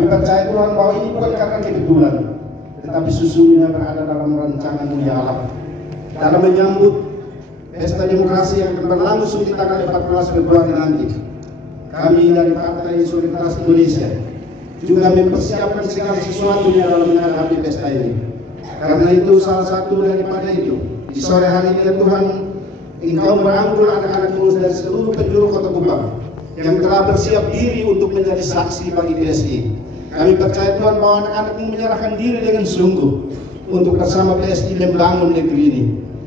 Kami percaya Tuhan bahwa ini bukan karena kebetulan, tetapi sesungguhnya berada dalam rancangan-Mu ya Allah. Dalam menyambut pesta demokrasi yang akan berlangsung di tanggal 14 Februari nanti, kami dari Partai Solidaritas Indonesia juga mempersiapkan segala sesuatunya dalam menghadapi pesta ini. Karena itu salah satu daripada itu, di sore hari ini Tuhan, Engkau merangkul anak-anak-Mu dari seluruh penjuru Kota Kupang yang telah bersiap diri untuk menjadi saksi bagi PSI. Kami percaya Tuhan bahwa anak-anak-Mu menyerahkan diri dengan sungguh untuk bersama PSI membangun negeri ini.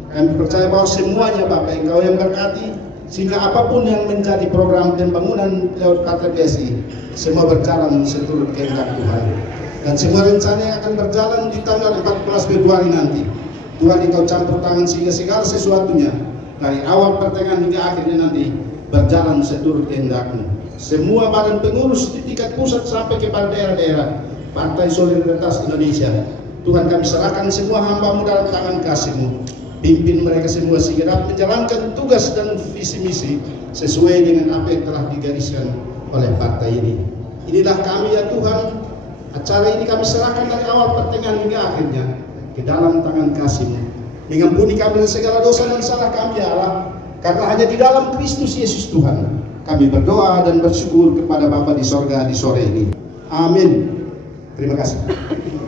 Kami percaya bahwa semuanya Bapak Engkau yang berkati, sehingga apapun yang menjadi program pembangunan lewat Partai PSI, semua berjalan seturut kehendak Tuhan. Dan semua rencana yang akan berjalan di tanggal 14 Februari nanti, Tuhan Engkau campur tangan sehingga segala sesuatunya dari awal pertengahan hingga akhirnya nanti berjalan seturut kehendak-Mu. Semua badan pengurus di tingkat pusat sampai kepada daerah-daerah Partai Solidaritas Indonesia, Tuhan kami serahkan semua hamba-Mu dalam tangan kasih-Mu. Pimpin mereka semua sehingga dapat menjalankan tugas dan visi misi sesuai dengan apa yang telah digariskan oleh partai ini. Inilah kami ya Tuhan, acara ini kami serahkan dari awal pertengahan hingga akhirnya ke dalam tangan kasih-Mu. Mengampuni kami segala dosa dan salah kami ya Allah, karena hanya di dalam Kristus Yesus Tuhan kami berdoa dan bersyukur kepada Bapa di sorga di sore ini. Amin. Terima kasih. Jadi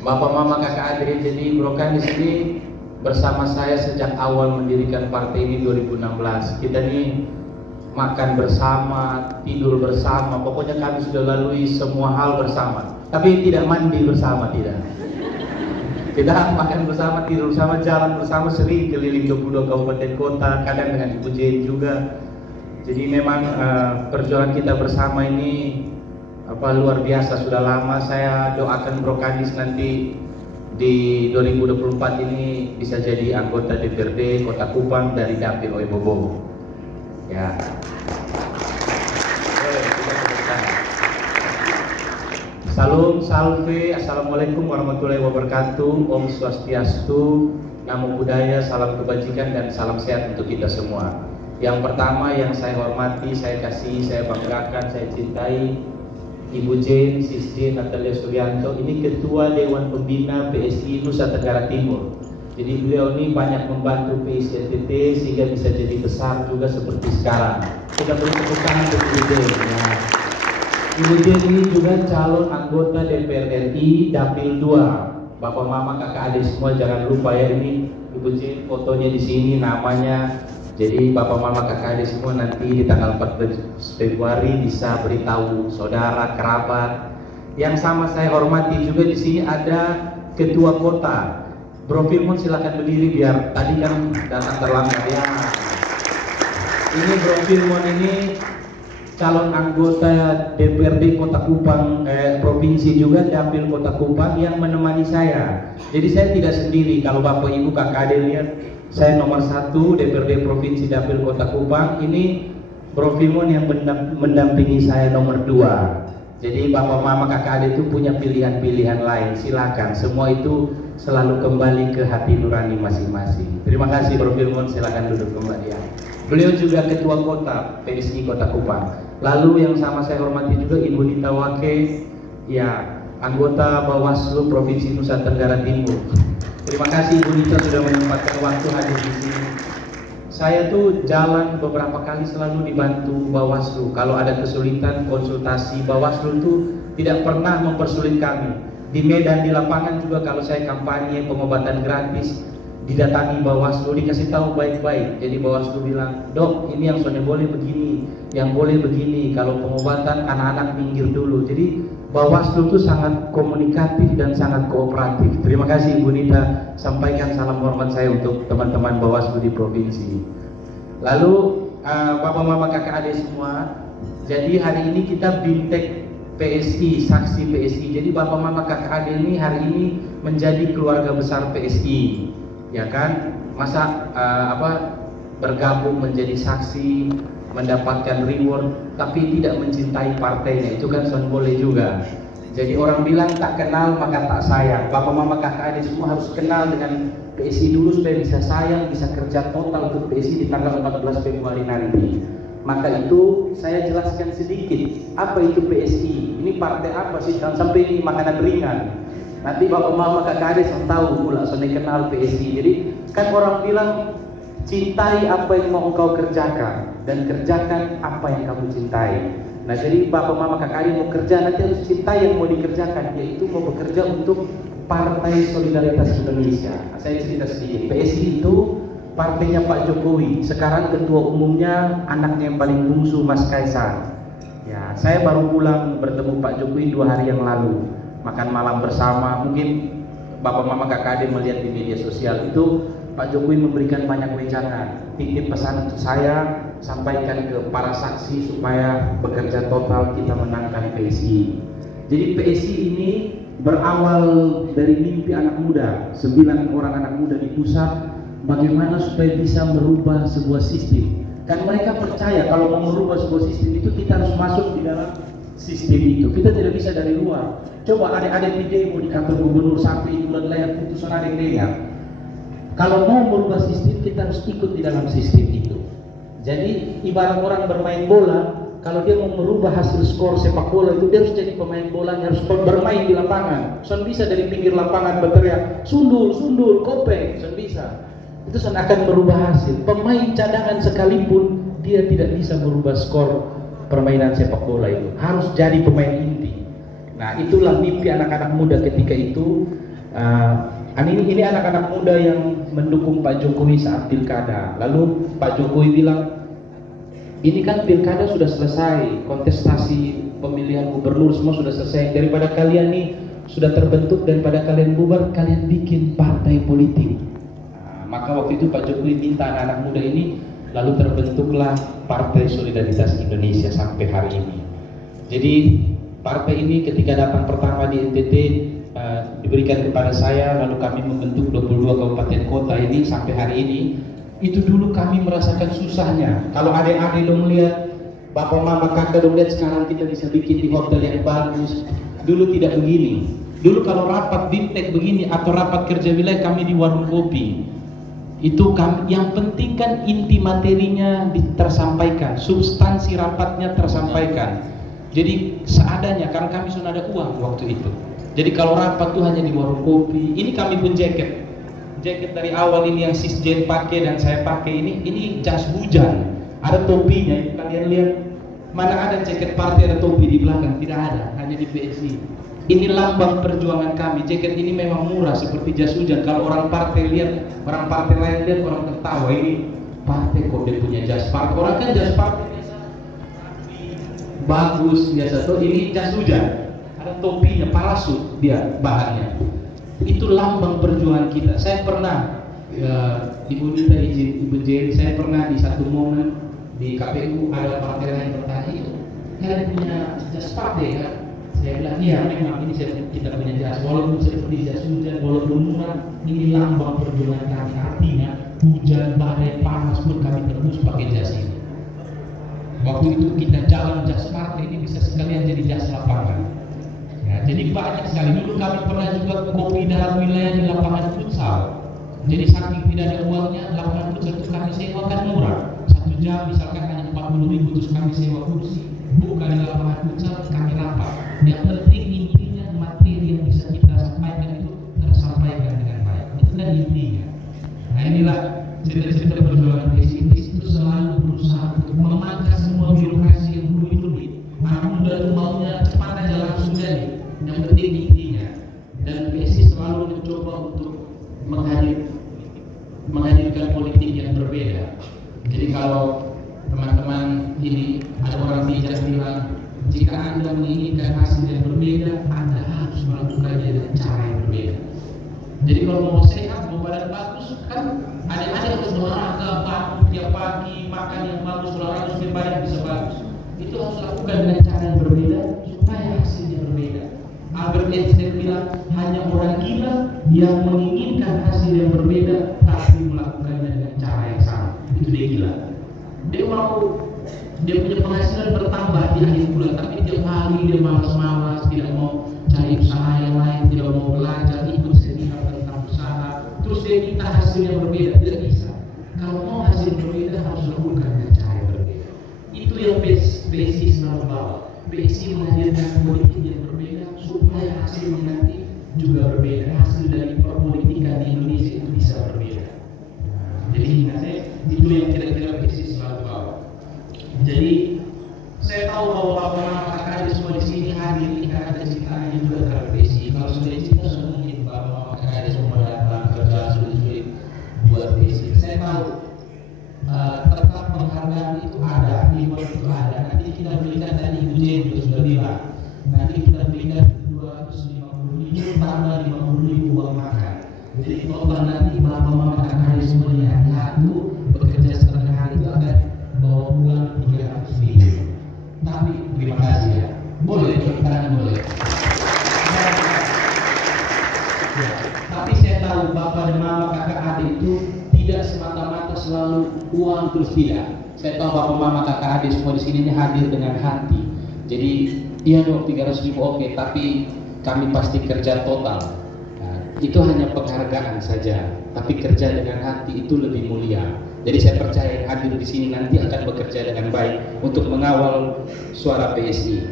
Bapak Mama Kakak adik, jadi Bro Kan di sini bersama saya sejak awal mendirikan partai ini 2016. Kita nih makan bersama, tidur bersama, pokoknya kami sudah lalui semua hal bersama. Tapi tidak mandi bersama, tidak. Kita makan bersama, tidur bersama, jalan bersama, sering keliling 22 kabupaten kota, kadang dengan Ibu Jen juga. Jadi memang perjuangan kita bersama ini luar biasa, sudah lama. Saya doakan Bro Kadis nanti di 2024 ini bisa jadi anggota DPRD Kota Kupang dari Dapil Oebobo. Ya. Salam, salve, assalamualaikum warahmatullahi wabarakatuh. Om Swastiastu, Namo Buddhaya, salam kebajikan dan salam sehat untuk kita semua. Yang pertama yang saya hormati, saya kasih, saya banggakan, saya cintai Ibu Jen, Sis Jen, Natalia Suryanto, ini Ketua Dewan Pembina PSI Nusa Tenggara Timur. Jadi beliau ini banyak membantu PSI NTT sehingga bisa jadi besar juga seperti sekarang. Kita beri tepuk tangan untuk Ibu Jen. Ya. Ibu Jen ini juga calon anggota DPR RI Dapil 2. Bapak Mama Kakak adik semua jangan lupa ya, ini Ibu Jen fotonya di sini, namanya. Jadi Bapak Mama Kakak adik semua nanti di tanggal 14 Februari bisa beritahu saudara, kerabat. Yang sama saya hormati juga di sini ada Ketua Kota. Bro Firmon silakan berdiri biar tadi kan datang terlambat ya. Ini Bro Firmon ini calon anggota DPRD Kota Kupang provinsi juga Dapil Kota Kupang yang menemani saya. Jadi saya tidak sendiri. Kalau Bapak Ibu Kakak adik lihat, saya nomor 1 DPRD Provinsi Dapil Kota Kupang. Ini Bro Firmon yang mendampingi saya nomor 2. Jadi Bapak Mama Kakak adik itu punya pilihan-pilihan lain. Silakan, semua itu selalu kembali ke hati nurani masing-masing. Terima kasih Bro Firmon, silakan duduk kembali ya. Beliau juga Ketua Kota PSI Kota Kupang. Lalu yang sama saya hormati juga Ibu Nita Wake, ya, anggota Bawaslu Provinsi Nusa Tenggara Timur. Terima kasih Ibu Nita sudah menyempatkan waktu hadir di sini. Saya tuh jalan beberapa kali selalu dibantu Bawaslu. Kalau ada kesulitan konsultasi, Bawaslu tuh tidak pernah mempersulit kami. Di Medan, di lapangan juga kalau saya kampanye pengobatan gratis, didatangi Bawaslu, dikasih tahu baik-baik. Jadi Bawaslu bilang, "Dok, ini yang soalnya boleh begini, yang boleh begini. Kalau pengobatan anak-anak minggir dulu." Jadi Bawaslu itu sangat komunikatif dan sangat kooperatif. Terima kasih Ibu Nita, sampaikan salam hormat saya untuk teman-teman Bawaslu di provinsi. Lalu Bapak Mama Kakak adik semua, jadi hari ini kita bintek PSI, saksi PSI. Jadi Bapak Mama Kakak adik ini hari ini menjadi keluarga besar PSI, ya kan? Masa bergabung menjadi saksi, mendapatkan reward tapi tidak mencintai partainya, itu kan son boleh juga. Jadi orang bilang tak kenal maka tak sayang. Bapak Mama Kakak adik semua harus kenal dengan PSI dulu supaya bisa sayang, bisa kerja total untuk PSI di tanggal 14 Februari nanti. Maka itu saya jelaskan sedikit apa itu PSI, ini partai apa sih, jangan sampai ini makanan ringan. Nanti Bapak Mama Kakak adik tahu pula soalnya kenal PSI. Jadi kan orang bilang cintai apa yang mau engkau kerjakan dan kerjakan apa yang kamu cintai. Nah, jadi Bapak Mama Kakak adik mau kerja nanti harus cintai yang mau dikerjakan, yaitu mau bekerja untuk Partai Solidaritas Indonesia. Nah, saya cerita sedikit. PSI itu partainya Pak Jokowi. Sekarang ketua umumnya anaknya yang paling bungsu, Mas Kaisang. Ya, saya baru pulang bertemu Pak Jokowi 2 hari yang lalu. Makan malam bersama. Mungkin Bapak Mama Kakak adik melihat di media sosial itu Pak Jokowi memberikan banyak wejangan. Titip pesan untuk saya, sampaikan ke para saksi supaya bekerja total kita menangkan PSI. Jadi PSI ini berawal dari mimpi anak muda, 9 orang anak muda di pusat, bagaimana supaya bisa merubah sebuah sistem. Dan mereka percaya kalau mau merubah sebuah sistem itu kita harus masuk di dalam sistem itu. Kita tidak bisa dari luar. Coba adik-adik di demo di kantor gubernur sampai bulan layar putusan ada yang dengar. Kalau mau merubah sistem kita harus ikut di dalam sistem itu. Jadi ibarat orang bermain bola, kalau dia mau merubah hasil skor sepak bola itu dia harus jadi pemain bolanya, harus bermain di lapangan. Son bisa dari pinggir lapangan berteriak sundul, sundul, kopeng, son bisa. Itu son akan merubah hasil. Pemain cadangan sekalipun dia tidak bisa merubah skor permainan sepak bola itu. Harus jadi pemain inti. Nah, itulah mimpi anak-anak muda ketika itu. Ini anak-anak muda yang mendukung Pak Jokowi saat pilkada. Lalu Pak Jokowi bilang, ini kan pilkada sudah selesai, kontestasi pemilihan gubernur semua sudah selesai. Daripada kalian nih sudah terbentuk, daripada kalian bubar, kalian bikin partai politik. Maka waktu itu Pak Jokowi minta anak-anak muda ini, lalu terbentuklah Partai Solidaritas Indonesia sampai hari ini. Jadi partai ini ketika datang pertama di NTT diberikan kepada saya, lalu kami membentuk 22 kabupaten kota ini sampai hari ini. Itu dulu kami merasakan susahnya. Kalau adik-adik dong lihat, bapak mama kakak dong lihat sekarang kita bisa bikin di hotel yang bagus. Dulu tidak begini. Dulu kalau rapat bimtek begini atau rapat kerja wilayah kami di warung kopi. Itu kami, yang penting kan inti materinya tersampaikan, substansi rapatnya tersampaikan. Jadi seadanya, karena kami sudah ada uang waktu itu. Jadi kalau rapat tuh hanya di warung kopi. Ini kami pun jaket dari awal ini yang Sisjen pakai dan saya pakai ini jas hujan. Ada topinya, kalian lihat. Mana ada jaket partai ada topi di belakang? Tidak ada, hanya di PSI. Ini lambang perjuangan kami. Jaket ini memang murah seperti jas hujan. Kalau orang partai lihat, orang partai lain lihat, orang tertawa. Ini partai kok dia punya jas partai. Orang kan jas partai biasa bagus biasa tuh. Ini jas hujan. Ada topinya, parasut dia bahannya. Itu lambang perjuangan kita. Saya pernah Ibu minta izin Ibu Jerry, saya pernah di satu momen di KPU ada partai lain bertanya, itu kalian punya jas partai kan? Saya bilang iya, memang ini kita punya jas, walaupun seperti jas hujan, walaupun murah, ini lambang perjuangan kami. Artinya hujan, badai, panas pun kami tembus pakai jas ini. Waktu itu kita jalan jas partai ini bisa sekalian jadi jas lapangan. Ya, jadi banyak sekali. Dulu kami pernah juga kopi dalam wilayah di lapangan futsal. Jadi saking tidak ada uangnya, lapangan futsal itu kami sewakan murah. 1 jam misalkan hanya 40.000, terus kami sewa kursi. Bukan di lapangan futsal, kami rapat. Yang penting intinya materi yang bisa kita sampaikan itu tersampaikan dengan baik. Itu kan intinya. Nah inilah cerita-cerita perjuangan PSI itu selalu berusaha untuk memangkas semua birokrasi yang rumit-rumit. Anak muda itu maunya cepat aja langsung jadi. Yang penting intinya. Dan PSI selalu mencoba untuk menghadirkan politik yang berbeda. Jadi kalau teman-teman ini ada orang bijak bilang, jika Anda menginginkan hasil yang berbeda, Anda harus melakukannya dengan cara yang berbeda. Jadi kalau mau sehat, mau badan bagus, kan ada harus olahraga bagus tiap pagi, makan yang bagus, olahraga supaya badan bisa bagus. Itu harus lakukan dengan cara yang berbeda supaya hasilnya berbeda. Albert Einstein bilang, hanya orang gila yang menginginkan hasil yang berbeda tapi melakukannya dengan cara yang sama. Itu dia gila. Dia punya penghasilan bertambah di akhir bulan, tapi tiap hari dia malas-malas, tidak mau cari usaha yang lain, tidak mau belajar, ikut seminar tentang usaha, terus dia minta hasil yang berbeda. Tidak bisa. Kalau mau hasil berbeda harus lakukan dengan cara yang berbeda. Itu yang PSI selalu bawa. PSI menghadirkan politik yang berbeda supaya hasilnya nanti juga berbeda. Hasil dari perpolitikan di Indonesia itu bisa berbeda. Jadi itu yang kira-kira PSI selalu bawa. Jadi saya tahu bahwa bapak-bapak kakak semua di sini hadir, karena ada ceritanya juga terhadap PSI. Kalau sudah cerita sudah mungkin bapak-bapak kakak semua datang kerja sulit-sulit buat PSI. Saya tahu tetap penghargaan itu ada, reward itu ada. Nanti kita berikan tadi Ibu Jen juga sudah bilang. Nanti kita berikan 250.000 tambah 50.000 uang makan. Jadi total nanti bapak-bapak kakak semuanya satu bekerja setengah hari itu akan bawa pulang 300.000. Tapi terima kasih ya. Boleh tepuk tangan boleh. Ya, tapi saya tahu bapak dan mama kakak adik itu tidak semata-mata selalu uang terus tidak. Saya tahu bapak mama kakak adik semua di sini ini hadir dengan hati. Jadi iya dong 300.000 oke, tapi kami pasti kerja total. Nah, itu hanya penghargaan saja, tapi kerja dengan hati itu lebih mulia. Jadi saya percaya yang hadir di sini nanti akan bekerja dengan baik untuk mengawal suara PSI.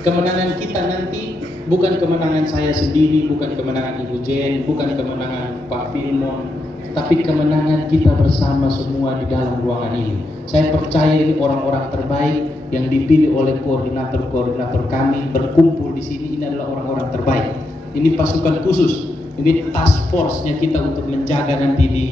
Kemenangan kita nanti bukan kemenangan saya sendiri, bukan kemenangan Ibu Jen, bukan kemenangan Pak Filmon, tapi kemenangan kita bersama semua di dalam ruangan ini. Saya percaya ini orang-orang terbaik yang dipilih oleh koordinator-koordinator kami berkumpul di sini, ini adalah orang-orang terbaik. Ini pasukan khusus ini task force-nya kita untuk menjaga nanti di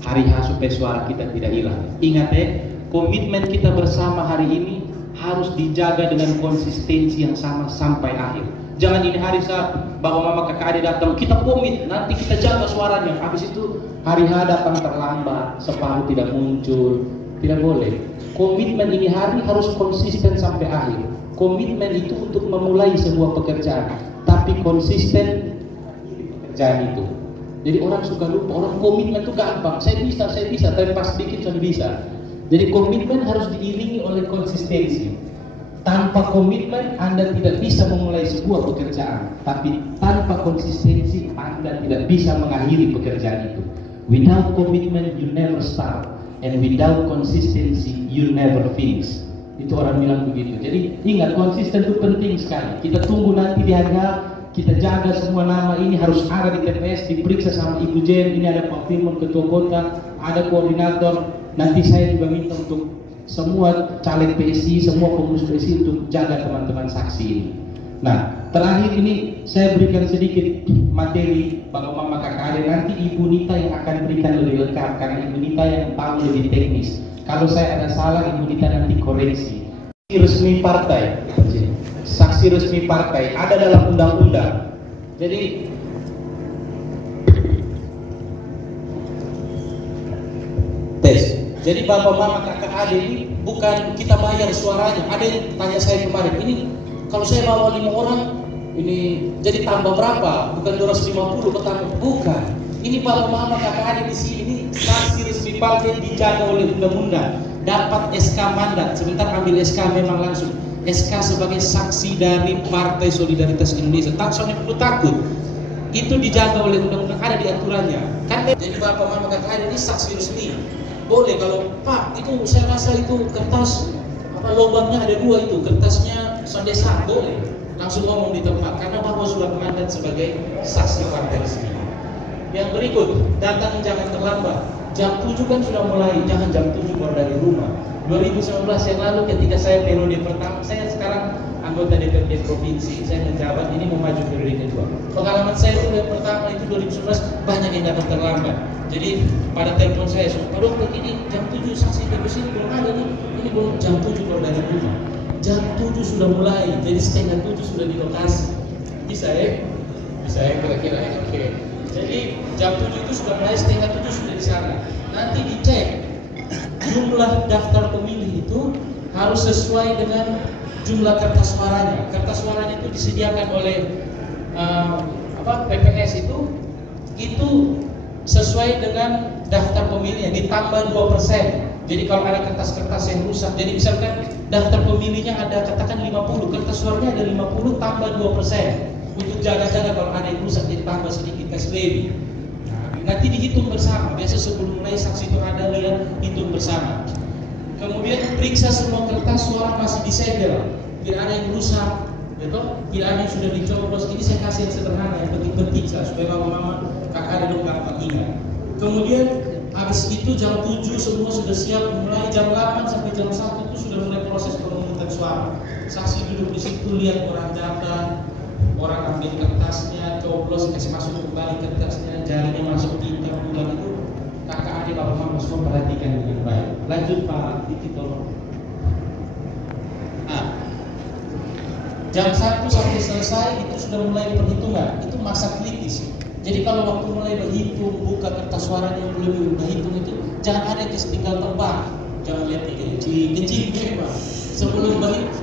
hari H supaya suara kita tidak hilang. Ingat ya, komitmen kita bersama hari ini harus dijaga dengan konsistensi yang sama sampai akhir. Jangan ini hari saat bapak mama kakak adik datang, kita komit, nanti kita jaga suaranya. Habis itu hari H datang terlambat, separuh tidak muncul. Tidak boleh. Komitmen ini hari harus konsisten sampai akhir. Komitmen itu untuk memulai sebuah pekerjaan, tapi konsisten pekerjaan itu. Jadi orang suka lupa, orang komitmen itu gampang, saya bisa, tapi pas dikit sudah bisa. Jadi komitmen harus diiringi oleh konsistensi. Tanpa komitmen Anda tidak bisa memulai sebuah pekerjaan, tapi tanpa konsistensi Anda tidak bisa mengakhiri pekerjaan itu. Without commitment you never start, and without consistency you never finish. Itu orang bilang begitu. Jadi ingat, konsisten itu penting sekali. Kita tunggu nanti di hari H, kita jaga semua nama ini harus ada di TPS, diperiksa sama Ibu Jen. Ini ada Pak Firman ketua kota, ada koordinator. Nanti saya juga minta untuk semua caleg PSI, semua pengurus PSI untuk jaga teman-teman saksi ini. Nah, terakhir ini saya berikan sedikit materi Bapak Mama Kakak Adik. Nanti Ibu Nita yang akan berikan lebih lengkap karena Ibu Nita yang tahu lebih teknis. Kalau saya ada salah, Ibu Nita nanti koreksi. Resmi partai, saksi resmi partai ada dalam undang-undang. Jadi tes. Jadi bapak mama kakak adik ini bukan kita bayar suaranya. Ada yang tanya saya kemarin, ini kalau saya bawa 5 orang, ini jadi tambah berapa? Bukan 250 bertambah? Bukan. Ini bapak mama kakak adik di sini, ini saksi resmi partai dijaga oleh undang-undang. Dapat SK mandat, sebentar ambil SK memang langsung. SK sebagai saksi dari Partai Solidaritas Indonesia. Tanpa perlu takut. Itu dijaga oleh undang-undang, ada di aturannya. Kan jadi bapak mama kakak adik ini saksi resmi. Boleh kalau Pak itu saya rasa itu kertas apa lubangnya ada 2 itu kertasnya sondesan, boleh langsung ngomong di tempat karena bapak sudah mandat sebagai saksi partai resmi. Yang berikut, datang jangan terlambat. Jam 7 kan sudah mulai, jangan jam 7 keluar dari rumah. 2019 yang lalu ketika saya periode pertama, saya sekarang anggota DPRD provinsi, saya menjabat, ini mau maju periode kedua. Pengalaman saya periode pertama itu 2019 banyak yang datang terlambat. Jadi pada telepon saya, Pak Dokter ini jam 7 saksi di sini belum ada nih, ini belum jam 7 keluar dari rumah. Jam 7 sudah mulai, jadi setengah 7 sudah di lokasi. Bisa ya? Bisa ya kira-kira ya? Oke. Jadi jam 7 itu sudah mulai, setengah 7 sudah di sana. Nanti dicek jumlah daftar pemilih itu harus sesuai dengan jumlah kertas suaranya. Kertas suaranya itu disediakan oleh PPS itu sesuai dengan daftar pemilihnya, ditambah 2%. Jadi kalau ada kertas-kertas yang rusak, jadi misalkan daftar pemilihnya ada katakan 50, kertas suaranya ada 50 tambah 2%. Untuk jaga-jaga kalau ada yang rusak, jadi tambah sedikit tes baby. Nanti dihitung bersama. Biasa sebelum mulai saksi itu ada lihat hitung bersama. Kemudian periksa semua kertas suara masih disegel, tidak ada yang rusak, betul? Tidak ada yang sudah dicoblos. Ini saya kasih yang sederhana, yang penting-penting supaya bapak mama kakak ada dong gampang ingat. Kemudian habis itu jam 7 semua sudah siap, mulai jam 8 sampai jam 1 itu sudah mulai proses pemungutan suara. Saksi duduk di situ lihat orang data, orang ambil kertasnya, coblos, kasih masuk kembali kertasnya, jarinya masuk tinta, bulan itu kakak adik bapak mama semua perhatikan dengan baik. Lanjut Pak Diki tolong. Nah, jam 1 sampai selesai itu sudah mulai perhitungan, itu masa kritis. Jadi kalau waktu mulai berhitung, buka kertas suaranya yang belum berhitung itu, jangan ada yang tinggal terbang. Jangan lihat kencing memang. Sebelum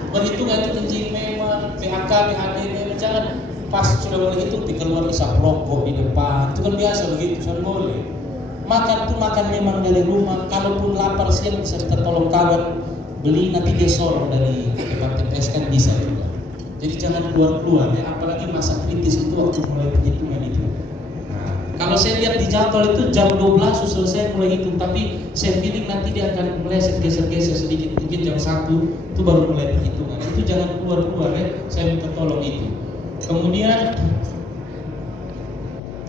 berhitungan itu kencing memang, BHK, BHD, jangan pas sudah mulai hitung, keluar isap rokok di depan. Itu kan biasa begitu, saya boleh. Makan tuh makan memang dari rumah. Kalaupun lapar siang bisa minta tolong kawan beli, nanti dia sorong dari tempat TPS kan bisa juga. Jadi jangan keluar-keluar ya, apalagi masa kritis itu waktu mulai perhitungan itu. Kalau saya lihat di jadwal itu jam 12 sudah selesai mulai hitung, tapi saya feeling nanti dia akan meleset geser-geser sedikit, mungkin jam 1 itu baru mulai perhitungan. Itu jangan keluar-keluar ya, saya minta tolong itu. Kemudian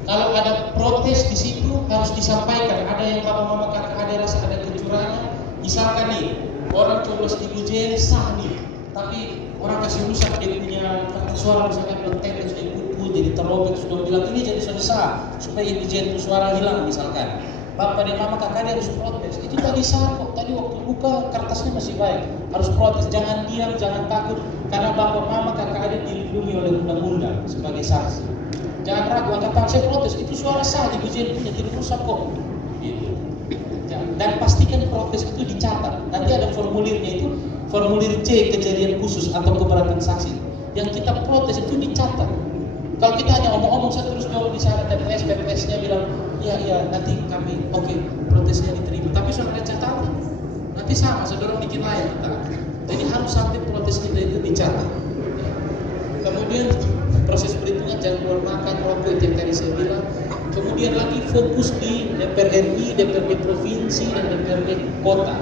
kalau ada protes di situ harus disampaikan. Ada yang bapak mama kakak ada rasa ada kecurangan, misalkan nih orang coblos di sah nih, tapi orang kasih rusak dia punya kertas suara misalkan belum tembak sudah puput, jadi terobek, sudah bilang ini jadi sudah sah supaya Irjen itu suara hilang misalkan. Bapak dan mama kakak dia harus protes. Itu tadi sah kok. Tadi waktu buka kertasnya masih baik. Harus protes. Jangan diam, jangan takut. Karena bapak mama kakak dia dilindungi oleh undang-undang sebagai saksi. Jangan ragu. Angkat tangan saya protes. Itu suara sah di Irjen punya jadi rusak kok. Gitu. Dan pastikan protes itu dicatat. Nanti ada formulirnya itu. Formulir C kejadian khusus atau keberatan saksi. Yang kita protes itu dicatat. Kalau kita hanya omong-omong saya terus jawab di sana TPS, PPS-nya bilang iya nanti kami oke, protesnya diterima. Tapi saudara catat, nanti sama saudara bikin lain kita. Jadi harus sampai protes kita itu dicatat. Kemudian proses berikutnya jangan keluar makan rokok itu yang tadi saya bilang. Kemudian lagi fokus di DPR RI, DPRD provinsi dan DPRD kota.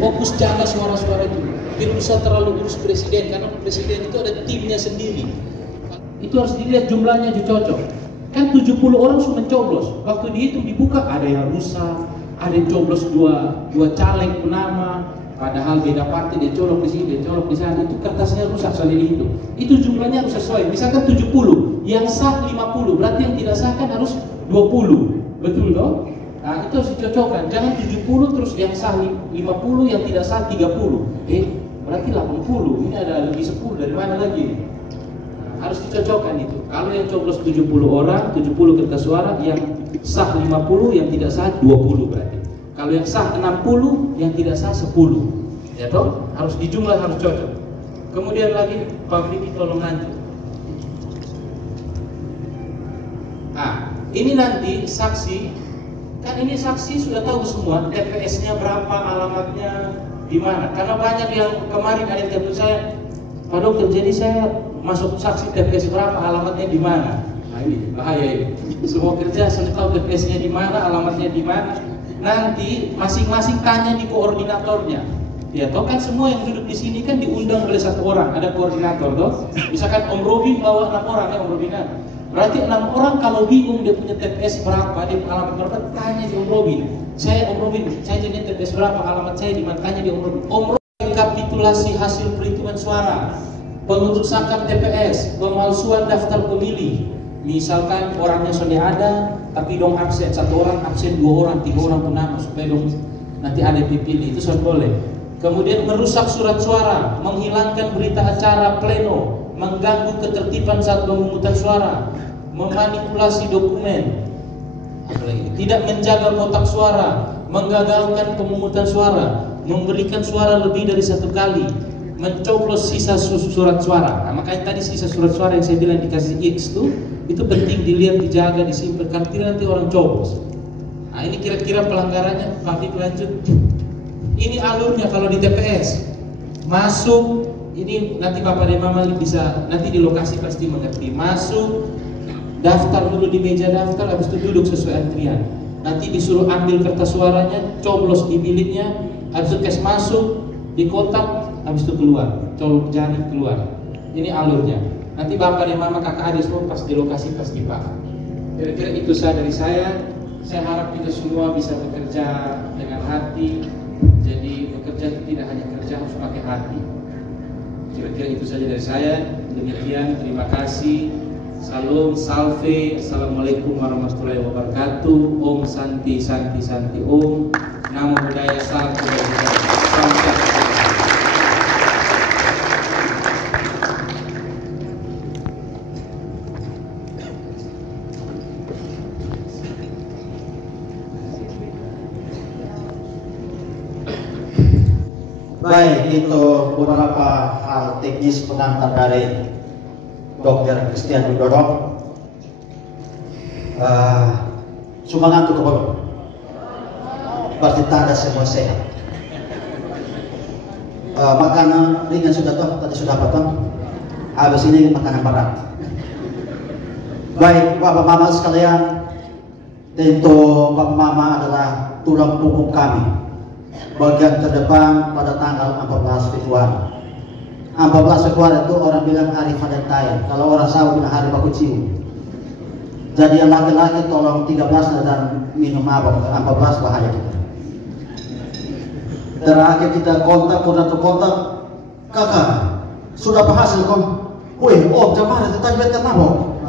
Fokus jaga suara-suara itu. Tidak usah terlalu urus presiden karena presiden itu ada timnya sendiri. Itu harus dilihat jumlahnya cocok. Kan 70 orang sudah mencoblos. Waktu dihitung dibuka ada yang rusak, ada yang coblos dua caleg penama, padahal beda partai dia colok di sini, dia colok di sana. Itu kertasnya rusak soalnya dihitung. Itu jumlahnya harus sesuai. Misalkan 70, yang sah 50, berarti yang tidak sah kan harus 20. Betul toh? Nah, itu harus dicocokkan. Jangan 70 terus yang sah 50, yang tidak sah 30. Berarti 80. Ini ada lebih 10 dari mana lagi? Harus dicocokkan itu. Kalau yang coblos 70 orang, 70 kertas suara, yang sah 50, yang tidak sah 20 berarti. Kalau yang sah 60, yang tidak sah 10. Ya toh? Harus dijumlah, harus cocok. Kemudian lagi Pak Vicky tolong nanti. Ini nanti saksi, kan ini saksi sudah tahu semua TPS-nya berapa, alamatnya di mana. Karena banyak yang kemarin ada yang telepon saya, Pak Dokter, jadi saya masuk saksi TPS berapa, alamatnya di mana? Nah ini bahaya ini. Semua kerja sudah tahu TPS-nya di mana, alamatnya di mana. Nanti masing-masing tanya di koordinatornya. Ya toh kan semua yang duduk di sini kan diundang oleh satu orang, ada koordinator toh. Misalkan Om Robin bawa 6 orang ya Om Robin. Berarti 6 orang kalau bingung dia punya TPS berapa, dia alamat berapa, tanya di Om Robin. Saya Om Robin, saya jadi TPS berapa, alamat saya di mana, tanya di Om Robin. Om Robin kapitulasi hasil perhitungan suara, pengerusakan TPS, pemalsuan daftar pemilih. Misalkan orangnya sudah ada, tapi dong absen, 1 orang absen, 2 orang, 3 orang penama supaya dong nanti ada dipilih, itu sudah boleh. Kemudian merusak surat suara, menghilangkan berita acara pleno, mengganggu ketertiban saat pemungutan suara, memanipulasi dokumen, tidak menjaga kotak suara, menggagalkan pemungutan suara, memberikan suara lebih dari 1 kali, mencoblos sisa surat suara. Nah, makanya tadi sisa surat suara yang saya bilang dikasih X itu penting dilihat, dijaga, disimpan karena nanti orang coblos. Nah ini kira-kira pelanggarannya. Pak Fik lanjut. Ini alurnya kalau di TPS masuk, ini nanti Bapak dan Mama bisa nanti di lokasi pasti mengerti. Masuk, daftar dulu di meja daftar, habis itu duduk sesuai antrian. Nanti disuruh ambil kertas suaranya, coblos di biliknya, habis itu cash masuk di kotak, habis itu keluar, colok jari keluar. Ini alurnya. Nanti Bapak dan Mama kakak adik semua pas di lokasi pasti paham. Kira-kira itu saja dari saya. Saya harap kita semua bisa bekerja dengan hati. Jadi bekerja itu tidak hanya kerja, harus pakai hati. Kira-kira itu saja dari saya. Demikian, terima kasih. Salam, salve, assalamualaikum warahmatullahi wabarakatuh. Om Santi Santi Santi Om. Namo Buddhaya, salam kebajikan. Salam sejahtera. Baik, itu beberapa hal teknis pengantar dari Dr. Christian Widodo. Sumbangan untuk kebun. Berarti tanda semua sehat. Makanan ringan sudah toh, tadi sudah potong. Habis ini makanan berat. Baik, Bapak Mama sekalian, tentu Bapak Mama adalah tulang punggung kami. Bagian terdepan pada tanggal 14 Februari. 14 Februari itu orang bilang hari Valentine. Kalau orang Saudi bilang hari baku cium. Jadi yang laki-laki tolong 13 dan minum mabok. 14 bahaya kita. Terakhir kita kontak, kakak sudah berhasil kon. Wih, om jamaah tadi betul mabok.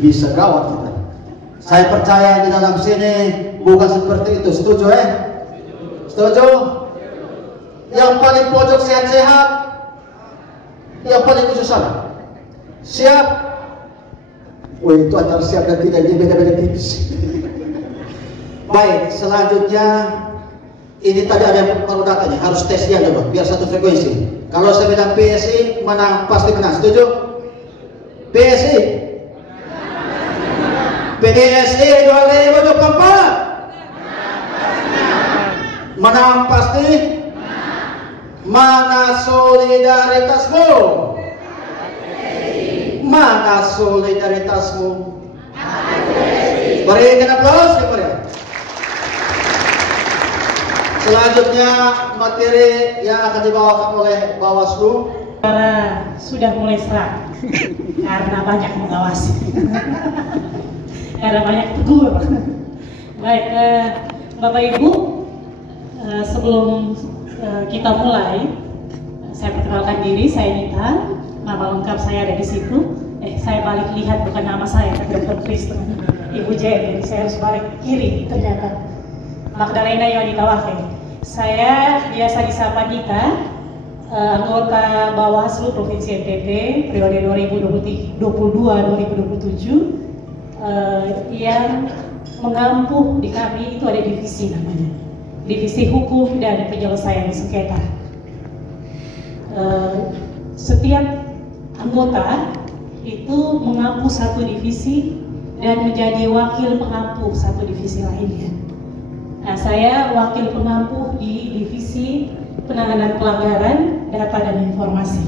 bisa gawat kita. Saya percaya di dalam sini bukan seperti itu. Setuju Setuju? Yang paling pojok sehat-sehat, yang paling susah siap. Itu antara siap dan tidak, ini beda-beda tipis. Baik, selanjutnya ini tadi ada yang perlu datanya, harus tes dia dulu biar satu frekuensi. Kalau saya bilang PSI menang, pasti menang. Setuju? PSI PSI 2024 menang pasti. Mana solidaritasmu? Mana solidaritasmu? Berikan aplaus kepada. Selanjutnya materi yang akan dibawakan oleh Bawaslu. Sudah mulai serak karena banyak mengawasi, karena banyak tegur. Baik, Bapak Ibu, sebelum kita mulai, saya perkenalkan diri. Saya Nita, nama lengkap saya ada di situ. Saya balik lihat, bukan nama saya, Dr. Kristen Ibu Jen, jadi saya harus balik kiri ternyata. Magdalena Yonita Wafe. Saya biasa disapa Nita, anggota Bawaslu Provinsi NTT periode 2022-2027, yang mengampuh di kami itu ada divisi namanya, Divisi Hukum dan Penyelesaian Sengketa. Setiap anggota itu mengampuh satu divisi dan menjadi wakil pengampuh satu divisi lainnya. Nah, saya wakil pengampuh di Divisi Penanganan Pelanggaran Data dan Informasi.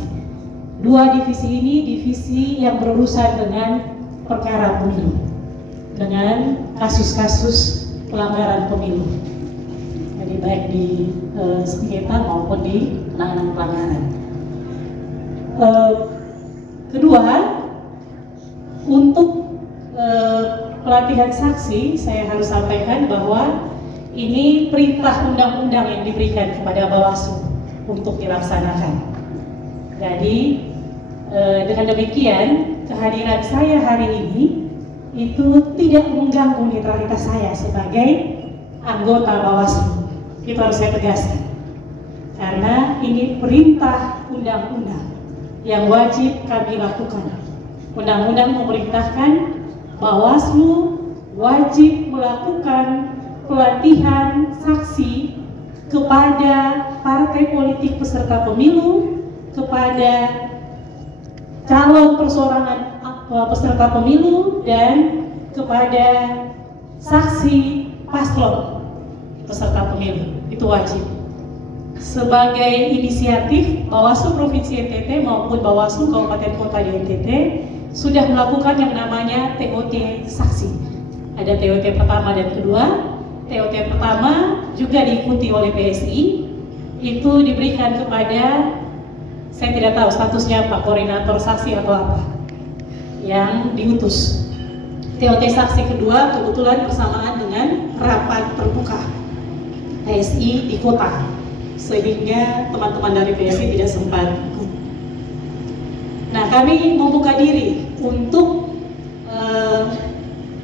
Dua divisi ini divisi yang berurusan dengan perkara pemilu, dengan kasus-kasus pelanggaran pemilu. Jadi baik di sengketa maupun di penanganan pelanggaran. Kedua, untuk pelatihan saksi, saya harus sampaikan bahwa ini perintah undang-undang yang diberikan kepada Bawaslu untuk dilaksanakan. Jadi dengan demikian kehadiran saya hari ini itu tidak mengganggu netralitas saya sebagai anggota Bawaslu. Itu harus saya tegaskan. Karena ini perintah undang-undang yang wajib kami lakukan. Undang-undang memerintahkan Bawaslu wajib melakukan pelatihan saksi kepada partai politik peserta pemilu, kepada calon perseorangan peserta pemilu, dan kepada saksi paslon peserta pemilu. Itu wajib. Sebagai inisiatif, Bawaslu Provinsi NTT maupun Bawaslu Kabupaten Kota di NTT sudah melakukan yang namanya TOT saksi. Ada TOT pertama dan kedua. TOT pertama juga diikuti oleh PSI, itu diberikan kepada, saya tidak tahu statusnya Pak Koordinator Saksi atau apa, yang diutus. TOT saksi kedua kebetulan bersamaan dengan rapat terbuka PSI di kota, sehingga teman-teman dari PSI tidak sempat ikut. Nah, kami membuka diri untuk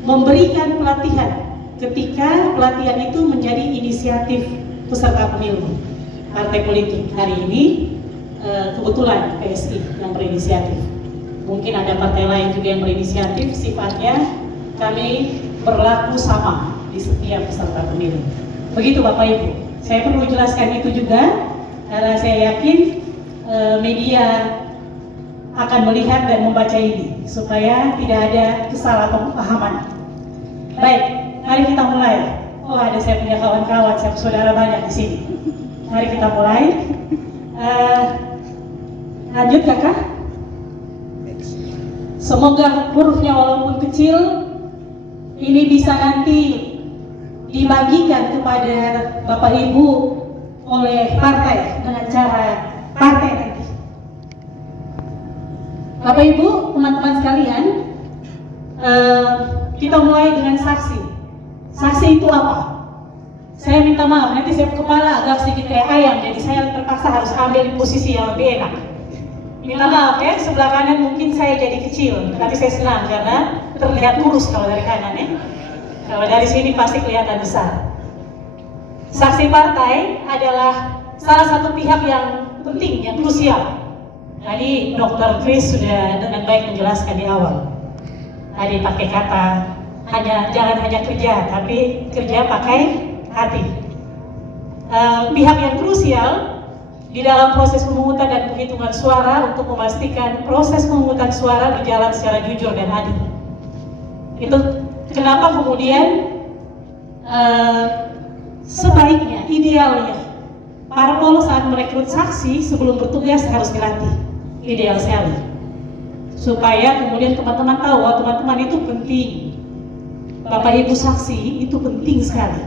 memberikan pelatihan ketika pelatihan itu menjadi inisiatif peserta pemilu partai politik. Hari ini kebetulan PSI yang berinisiatif. Mungkin ada partai lain juga yang berinisiatif, sifatnya kami berlaku sama di setiap peserta pemilu. Begitu Bapak Ibu. Saya perlu jelaskan itu juga karena saya yakin media akan melihat dan membaca ini supaya tidak ada kesalahpahaman. Baik, mari kita mulai. Oh, ada saya punya kawan-kawan, saya saudara banyak di sini. Mari kita mulai. Lanjut kakak. Semoga hurufnya walaupun kecil ini bisa nanti dibagikan kepada Bapak Ibu oleh partai dengan cara partai nanti. Bapak Ibu, teman-teman sekalian, kita mulai dengan saksi. Saksi itu apa? Saya minta maaf, nanti saya kepala agak sedikit kayak ayam, jadi saya terpaksa harus ambil posisi yang lebih enak. Minta maaf ya, sebelah kanan mungkin saya jadi kecil, tapi saya senang karena terlihat lurus kalau dari kanan ya. Kalau dari sini pasti kelihatan besar. Saksi partai adalah salah satu pihak yang penting, yang krusial. Tadi Dr. Chris sudah dengan baik menjelaskan di awal. Tadi pakai kata jangan hanya kerja, tapi kerja pakai hati. Pihak yang krusial di dalam proses pemungutan dan penghitungan suara untuk memastikan proses pemungutan suara berjalan secara jujur dan adil. Itu kenapa kemudian sebaiknya, idealnya, parpol saat merekrut saksi sebelum bertugas harus dilatih. Ideal sekali. Supaya kemudian teman-teman tahu bahwa teman-teman itu penting. Bapak Ibu saksi itu penting sekali.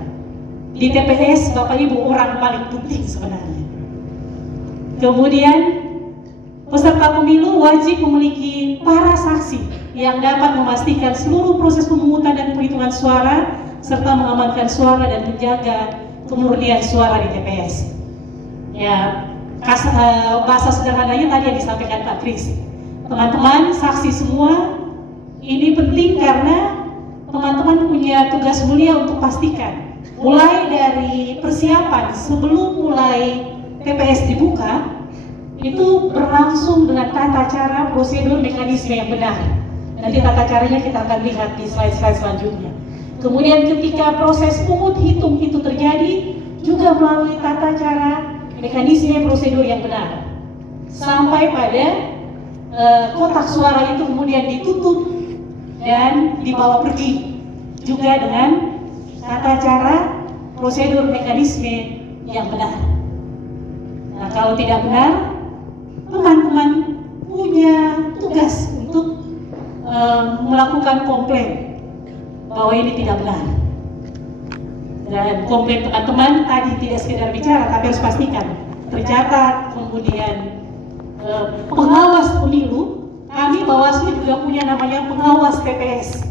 Di TPS Bapak Ibu orang paling penting sebenarnya. Kemudian peserta pemilu wajib memiliki para saksi yang dapat memastikan seluruh proses pemungutan dan perhitungan suara serta mengamankan suara dan menjaga kemurnian suara di TPS. Ya, bahasa sederhananya tadi yang disampaikan Pak Kris. Teman-teman saksi semua ini penting karena teman-teman punya tugas mulia untuk pastikan mulai dari persiapan sebelum mulai TPS dibuka itu berlangsung dengan tata cara, prosedur, mekanisme yang benar. Nanti tata caranya kita akan lihat di slide-slide selanjutnya. Kemudian ketika proses pungut hitung itu terjadi juga melalui tata cara, mekanisme, prosedur yang benar. Sampai pada kotak suara itu kemudian ditutup dan dibawa pergi juga dengan tata cara, prosedur, mekanisme yang benar. Nah, kalau tidak benar, teman-teman punya tugas untuk melakukan komplain bahwa ini tidak benar. Dan komplain teman-teman tadi tidak sekedar bicara, tapi harus pastikan tercatat. Kemudian pengawas pemilu, kami Bawaslu juga punya namanya pengawas TPS.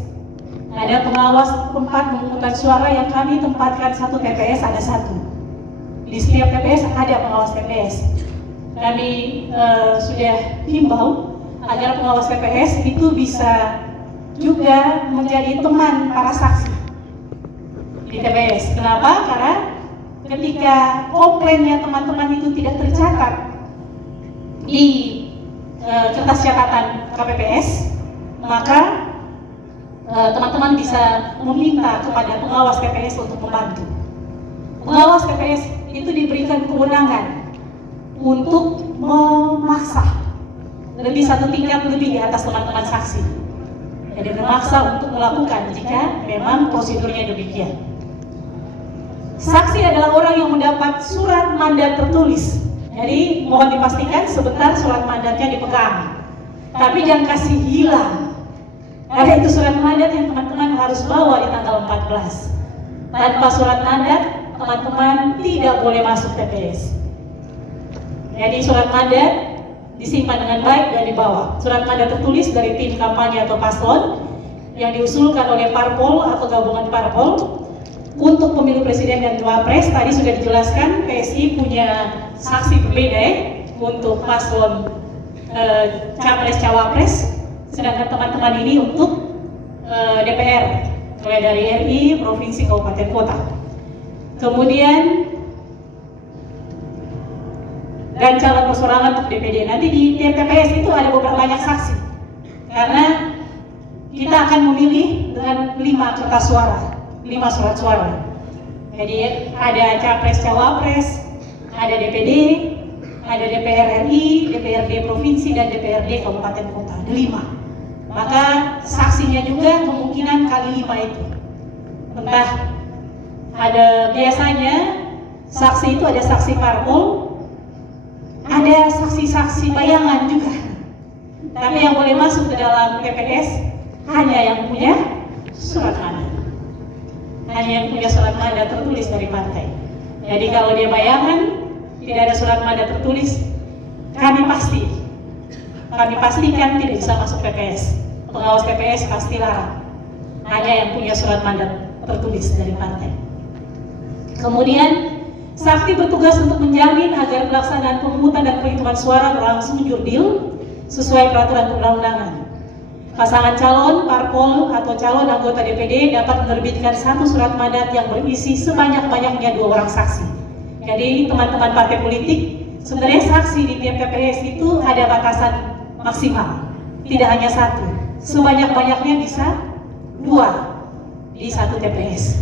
Ada pengawas tempat pemungutan suara yang kami tempatkan satu TPS ada satu. Di setiap TPS ada pengawas TPS. Kami sudah himbau agar pengawas TPS itu bisa juga menjadi teman para saksi di TPS. Kenapa? Karena ketika komplainnya teman-teman itu tidak tercatat di kertas catatan KPPS, maka teman-teman bisa meminta kepada pengawas TPS untuk membantu. Pengawas TPS itu diberikan kewenangan untuk memaksa lebih satu tingkat lebih di atas teman-teman saksi. Jadi memaksa untuk melakukan jika memang prosedurnya demikian. Saksi adalah orang yang mendapat surat mandat tertulis. Jadi mohon dipastikan sebentar surat mandatnya dipegang. Tapi jangan kasih hilang. Karena itu surat mandat yang teman-teman harus bawa di tanggal 14. Tanpa surat mandat, teman-teman tidak boleh masuk TPS. Jadi surat mandat disimpan dengan baik dan dibawa. Surat mandat tertulis dari tim kampanye atau paslon yang diusulkan oleh parpol atau gabungan parpol untuk pemilu presiden dan wapres. Tadi sudah dijelaskan PSI punya saksi berbeda untuk paslon capres cawapres, sedangkan teman-teman ini untuk DPR mulai dari RI, provinsi, kabupaten, kota. Kemudian dan calon persorangan untuk DPD. Nanti di TPS itu ada beberapa banyak saksi karena kita akan memilih dengan 5 kertas suara, 5 surat suara. Jadi ada capres cawapres, ada DPD, ada DPR RI, DPRD provinsi, dan DPRD kabupaten kota. Ada 5. Maka saksinya juga kemungkinan kali 5 itu. Entah ada biasanya saksi itu ada saksi parpol, ada saksi-saksi bayangan juga. Tapi yang boleh masuk ke dalam TPS hanya yang punya surat mandat. Hanya yang punya surat mandat tertulis dari partai. Jadi kalau dia bayangan, tidak ada surat mandat tertulis, kami pastikan tidak bisa masuk TPS. Pengawas TPS pasti larang. Hanya yang punya surat mandat tertulis dari partai. Kemudian saksi bertugas untuk menjamin agar pelaksanaan pemungutan dan perhitungan suara berlangsung jurdil sesuai peraturan perundang-undangan. Pasangan calon, parpol, atau calon anggota DPD dapat menerbitkan satu surat mandat yang berisi sebanyak-banyaknya 2 orang saksi. Jadi teman-teman partai politik, sebenarnya saksi di tiap TPS itu ada batasan maksimal, tidak hanya 1, sebanyak-banyaknya bisa 2 di satu TPS.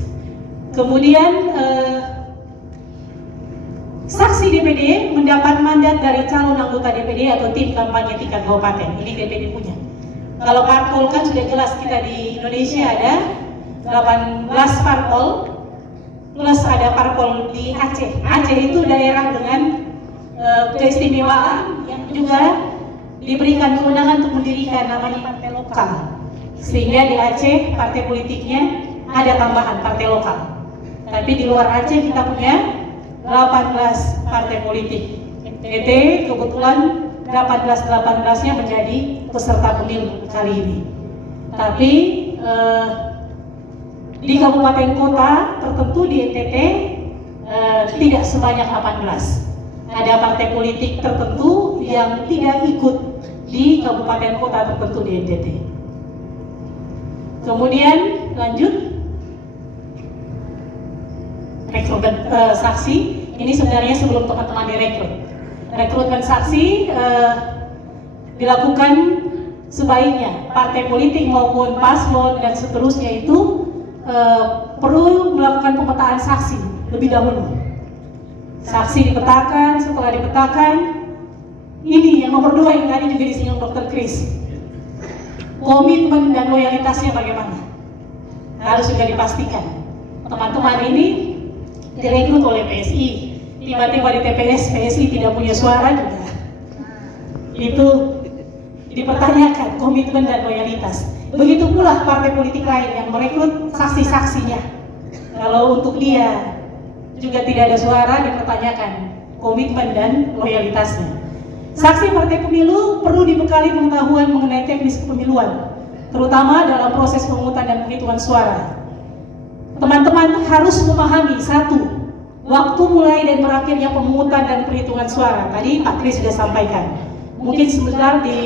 Kemudian saksi DPD mendapat mandat dari calon anggota DPD atau tim kampanye tingkat kabupaten. Ini DPD punya. Kalau parpol kan sudah jelas, kita di Indonesia ada 18 parpol plus ada parpol di Aceh. Aceh itu daerah dengan keistimewaan yang juga diberikan kewenangan untuk mendirikan namanya partai lokal. Sehingga di Aceh partai politiknya ada tambahan partai lokal. Tapi di luar Aceh kita punya 18 partai politik. NTT kebetulan 18-18-nya menjadi peserta pemilu kali ini. Tapi di kabupaten kota tertentu di NTT tidak sebanyak 18. Ada partai politik tertentu yang tidak ikut di kabupaten kota tertentu di NTT. Kemudian lanjut, rekrutmen saksi. Ini sebenarnya sebelum teman-teman direkrut. Rekrutmen saksi dilakukan sebaiknya partai politik maupun paslon dan seterusnya itu perlu melakukan pemetaan saksi lebih dahulu. Saksi dipetakan, setelah dipetakan, ini yang nomor 2 yang tadi juga disinggung Dr. Kris. Komitmen dan loyalitasnya bagaimana? Harus juga dipastikan. Teman-teman ini direkrut oleh PSI, tiba-tiba di TPS PSI tidak punya suara juga. Itu dipertanyakan komitmen dan loyalitas. Begitu pula partai politik lain yang merekrut saksi-saksinya. Kalau untuk dia juga tidak ada suara, dipertanyakan komitmen dan loyalitasnya. Saksi partai pemilu perlu dibekali pengetahuan mengenai teknis kepemiluan, terutama dalam proses pemungutan dan penghitungan suara. Teman-teman harus memahami 1, waktu mulai dan berakhirnya pemungutan dan perhitungan suara. Tadi Pak Kris sudah sampaikan. Mungkin sebentar di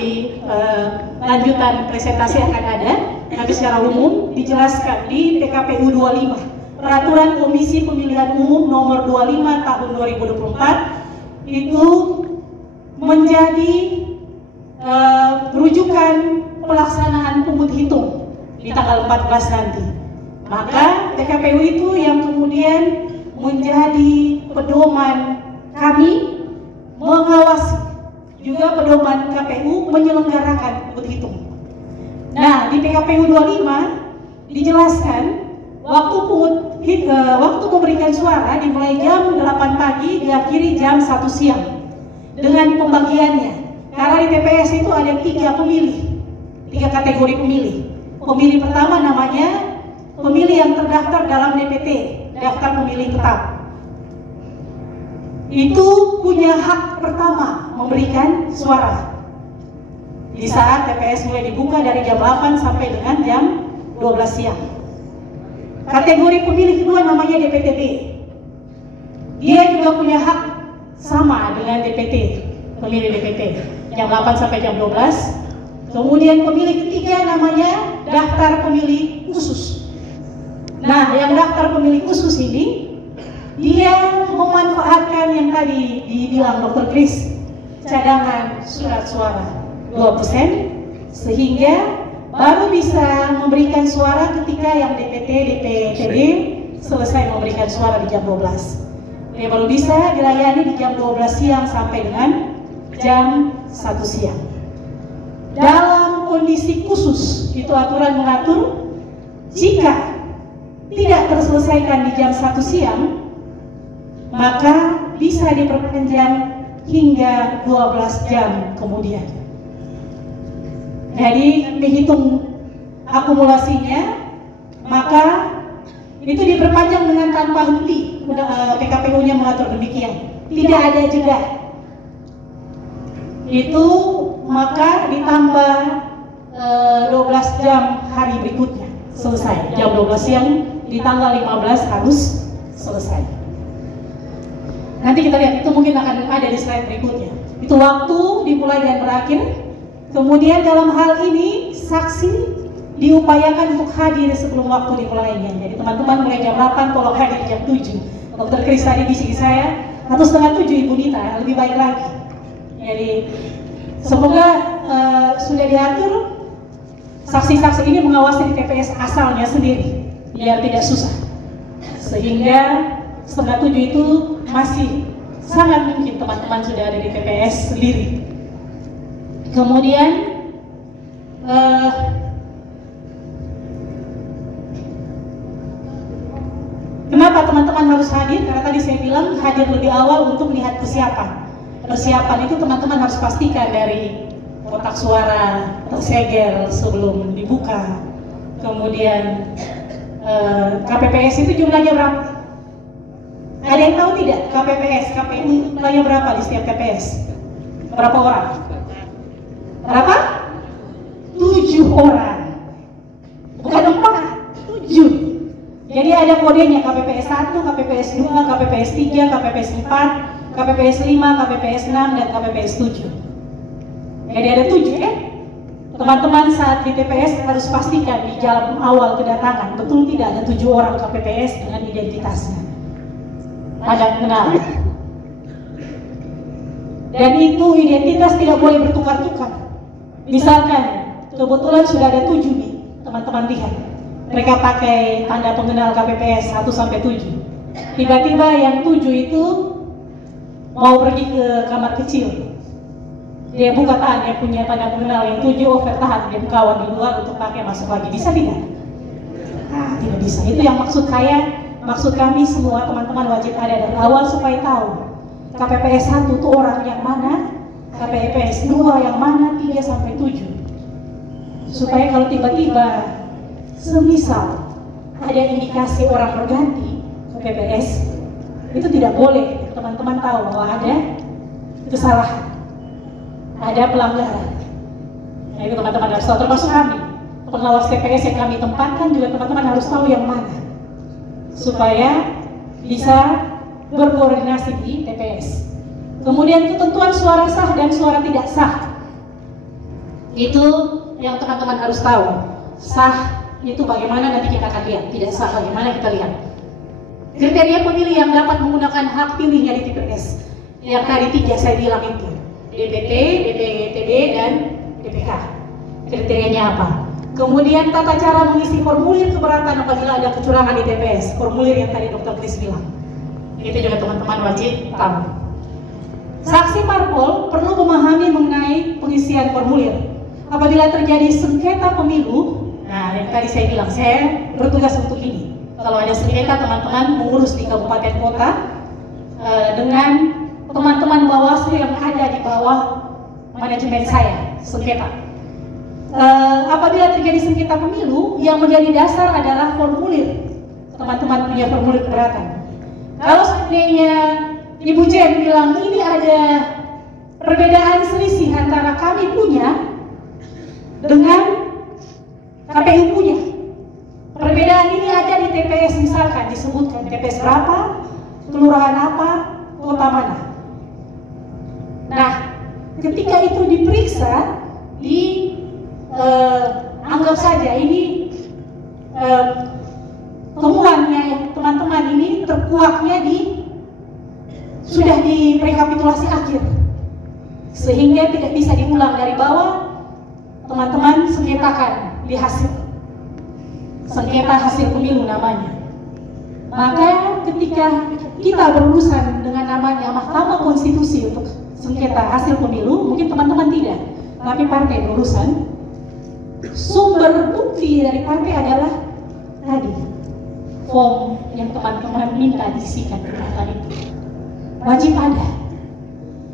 lanjutan presentasi akan ada, tapi secara umum dijelaskan di PKPU 25. Peraturan Komisi Pemilihan Umum nomor 25 tahun 2024 itu menjadi rujukan pelaksanaan pungut hitung di tanggal 14 nanti. Maka PKPU itu yang kemudian menjadi pedoman kami mengawasi, juga pedoman KPU menyelenggarakan pungut hitung. Nah, di PKPU 25 dijelaskan waktu memberikan suara dimulai jam 8 pagi diakhiri jam 1 siang dengan pembagiannya. Karena di TPS itu ada 3 kategori pemilih. Pemilih pertama namanya pemilih yang terdaftar dalam DPT, daftar pemilih tetap. Itu punya hak pertama memberikan suara. Di saat TPS mulai dibuka dari jam 8 sampai dengan jam 12 siang. Kategori pemilih kedua namanya DPTB. Dia juga punya hak sama dengan DPT, pemilih DPT, jam 8 sampai jam 12. Kemudian pemilih ketiga namanya daftar pemilih khusus. Nah, yang daftar pemilih khusus ini dia memanfaatkan yang tadi dibilang Dr. Kris, cadangan surat suara 2%, sehingga baru bisa memberikan suara ketika yang DPT, DPTD selesai memberikan suara di jam 12. Dia baru bisa dilayani di jam 12 siang sampai dengan jam 1 siang. Dalam kondisi khusus, itu aturan mengatur jika tidak terselesaikan di jam 1 siang, maka bisa diperpanjang hingga 12 jam kemudian. Jadi menghitung akumulasinya, maka itu diperpanjang dengan tanpa henti. PKPU-nya mengatur demikian, tidak ada jeda. Itu maka ditambah 12 jam hari berikutnya selesai. Jam 12 siang di tanggal 15 harus selesai. Nanti kita lihat, itu mungkin akan ada di slide berikutnya. Itu waktu dimulai dan berakhir. Kemudian dalam hal ini saksi diupayakan untuk hadir sebelum waktu dimulainya. Jadi teman-teman mulai jam 8 tolong hadir jam 7. Dr. Kris tadi bisik saya, atau setengah 7 Ibu Nita, lebih baik lagi. Jadi semoga sudah diatur saksi-saksi ini mengawasi di TPS asalnya sendiri, biar tidak susah. Sehingga setengah 7 itu masih sangat mungkin teman-teman sudah ada di TPS sendiri. Kemudian kenapa teman-teman harus hadir? Karena tadi saya bilang hadir lebih awal untuk melihat persiapan. Persiapan itu teman-teman harus pastikan dari kotak suara tersegel sebelum dibuka. Kemudian KPPS itu jumlahnya berapa? Ada yang tahu tidak? KPU jumlahnya berapa di setiap TPS? Berapa orang? Berapa? 7 orang. Bukan 4, 7. Jadi ada kodenya KPPS 1, KPPS 2, KPPS 3, KPPS 4, KPPS 5, KPPS 6, dan KPPS 7. Jadi ada 7 ya. Teman-teman saat di TPS harus pastikan di jam awal kedatangan betul tidak ada 7 orang KPPS dengan identitasnya. Ada kenal. Dan itu identitas tidak boleh bertukar-tukar. Misalkan kebetulan sudah ada 7 nih, teman-teman lihat. Mereka pakai tanda pengenal KPPS 1 sampai 7. Tiba-tiba yang 7 itu mau pergi ke kamar kecil. Dia buka tahan, dia punya tanda pengenal yang 7, tahan, dia kawan di luar untuk pakai masuk lagi. Bisa tidak? Nah, tidak bisa. Itu yang maksud kami semua teman-teman wajib ada dari awal supaya tahu KPPS 1 itu orang yang mana, KPPS 2 yang mana, 3 sampai 7. Supaya kalau tiba-tiba semisal ada indikasi orang berganti KPPS, itu tidak boleh teman-teman tahu bahwa ada kesalahan, ada pelanggaran. Nah, itu teman-teman harus tahu, termasuk kami pengawas TPS yang kami tempatkan juga teman-teman harus tahu yang mana supaya bisa berkoordinasi di TPS. Kemudian ketentuan suara sah dan suara tidak sah, itu yang teman-teman harus tahu. Sah itu bagaimana nanti kita akan lihat, tidak sah bagaimana kita lihat. Kriteria pemilih yang dapat menggunakan hak pilihnya di TPS, yang tadi 3 saya bilang itu, DPT, DPTB, dan DPK. Kriterianya apa? Kemudian tata cara mengisi formulir keberatan apabila ada kecurangan di TPS, formulir yang tadi Dr. Kris bilang. Itu juga teman-teman wajib tahu. Saksi parpol perlu memahami mengenai pengisian formulir. Apabila terjadi sengketa pemilu, nah yang tadi saya bilang, saya bertugas untuk ini. Kalau ada sengketa, teman-teman mengurus di kabupaten kota dengan teman-teman Bawaslu yang ada di bawah manajemen saya, sengketa. Apabila terjadi sengketa pemilu, yang menjadi dasar adalah formulir. Teman-teman punya formulir keberatan. Kalau seandainya Ibu Jen bilang ini ada perbedaan selisih antara kami punya dengan KPU punya, perbedaan ini ada di TPS, misalkan disebutkan TPS berapa, kelurahan apa, kota mana. Nah, ketika itu diperiksa, anggap saja ini temuannya teman-teman ini terkuaknya sudah di rekapitulasi akhir, sehingga tidak bisa diulang dari bawah. Teman-teman sengketakan di hasil, sengketa hasil pemilu namanya. Maka ketika kita berurusan dengan namanya Mahkamah Konstitusi untuk sengketa hasil pemilu, mungkin teman-teman tidak, tapi partai berurusan, sumber bukti dari partai adalah tadi form yang teman-teman minta diisikan di belakang itu, wajib ada.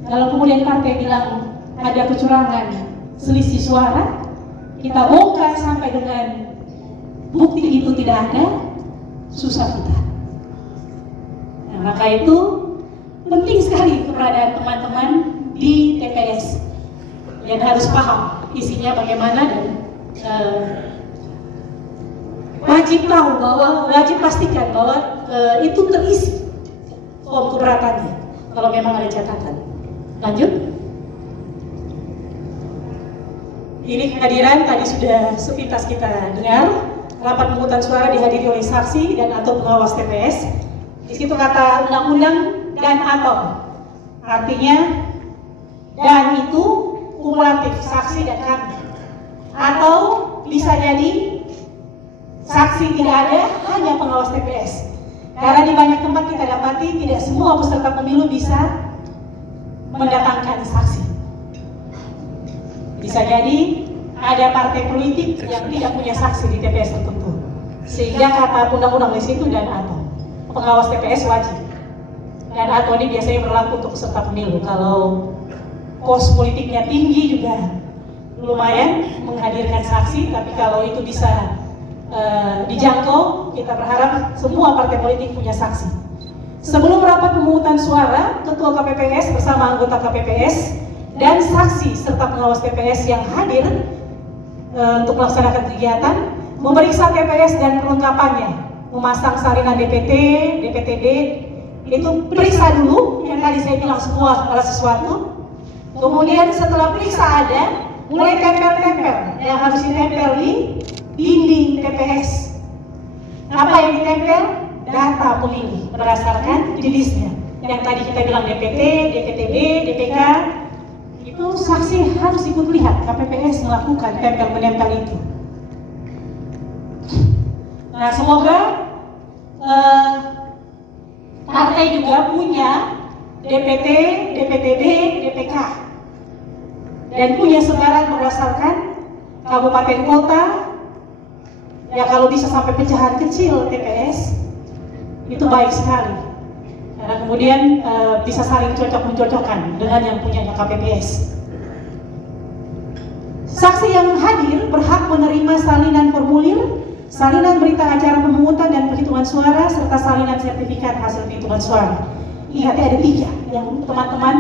Kalau kemudian partai bilang ada kecurangan selisih suara, kita bongkar sampai dengan bukti itu tidak ada, susah kita. Nah, maka itu penting sekali keberadaan teman-teman di TPS yang harus paham isinya bagaimana, dan wajib tahu bahwa, wajib pastikan bahwa itu terisi form keberatannya kalau memang ada catatan. Lanjut. Ini kehadiran tadi sudah sepintas kita dengar. Rapat pemungutan suara dihadiri oleh saksi dan atau pengawas TPS. Di situ kata undang-undang dan atau, artinya dan itu kumulatif saksi dan kami. Atau bisa jadi saksi tidak ada, hanya pengawas TPS. Karena di banyak tempat kita dapati tidak semua peserta pemilu bisa mendatangkan saksi. Bisa jadi ada partai politik yang tidak punya saksi di TPS tertentu, sehingga kata undang-undang di situ dan atau pengawas TPS wajib. Dan atau ini biasanya berlaku untuk peserta pemilu. Kalau kos politiknya tinggi juga lumayan menghadirkan saksi, tapi kalau itu bisa dijangkau, kita berharap semua partai politik punya saksi. Sebelum rapat pemungutan suara, Ketua KPPS bersama anggota KPPS dan saksi serta pengawas TPS yang hadir untuk melaksanakan kegiatan, memeriksa TPS dan perlengkapannya, memasang salinan DPT, DPTB, itu periksa dulu, yang tadi saya bilang semua adalah sesuatu. Kemudian setelah periksa ada, mulai tempel-tempel yang harus ditempel di dinding TPS. Apa yang ditempel? Data pemilih berdasarkan jenisnya. Yang tadi kita bilang DPT, DPTB, DPK, itu saksi harus ikut lihat KPPS melakukan tempel-menempel itu. Nah, semoga partai juga punya DPT, DPTB, DPK, dan punya sebaran berdasarkan kabupaten kota. Ya kalau bisa sampai pecahan kecil TPS, itu baik sekali. Karena kemudian bisa saling cocok-mencocokkan dengan yang punyanya KPPS. Saksi yang hadir berhak menerima salinan formulir, salinan berita acara pemungutan dan perhitungan suara, serta salinan sertifikat hasil perhitungan suara. Ingat ada 3 yang teman-teman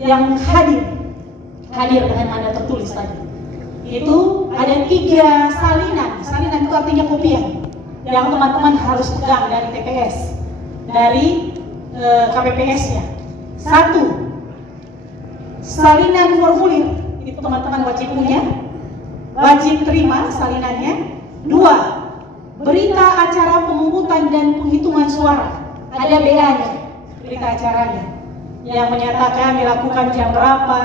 yang hadir dengan mana tertulis tadi. Itu ada 3 salinan. Salinan itu artinya kopian yang teman-teman harus pegang dari TPS, dari KPPS-nya. 1, salinan formulir, itu teman-teman wajib punya, wajib terima salinannya. 2, berita acara pemungutan dan penghitungan suara, ada BA-nya, berita acaranya, yang menyatakan dilakukan jam berapa,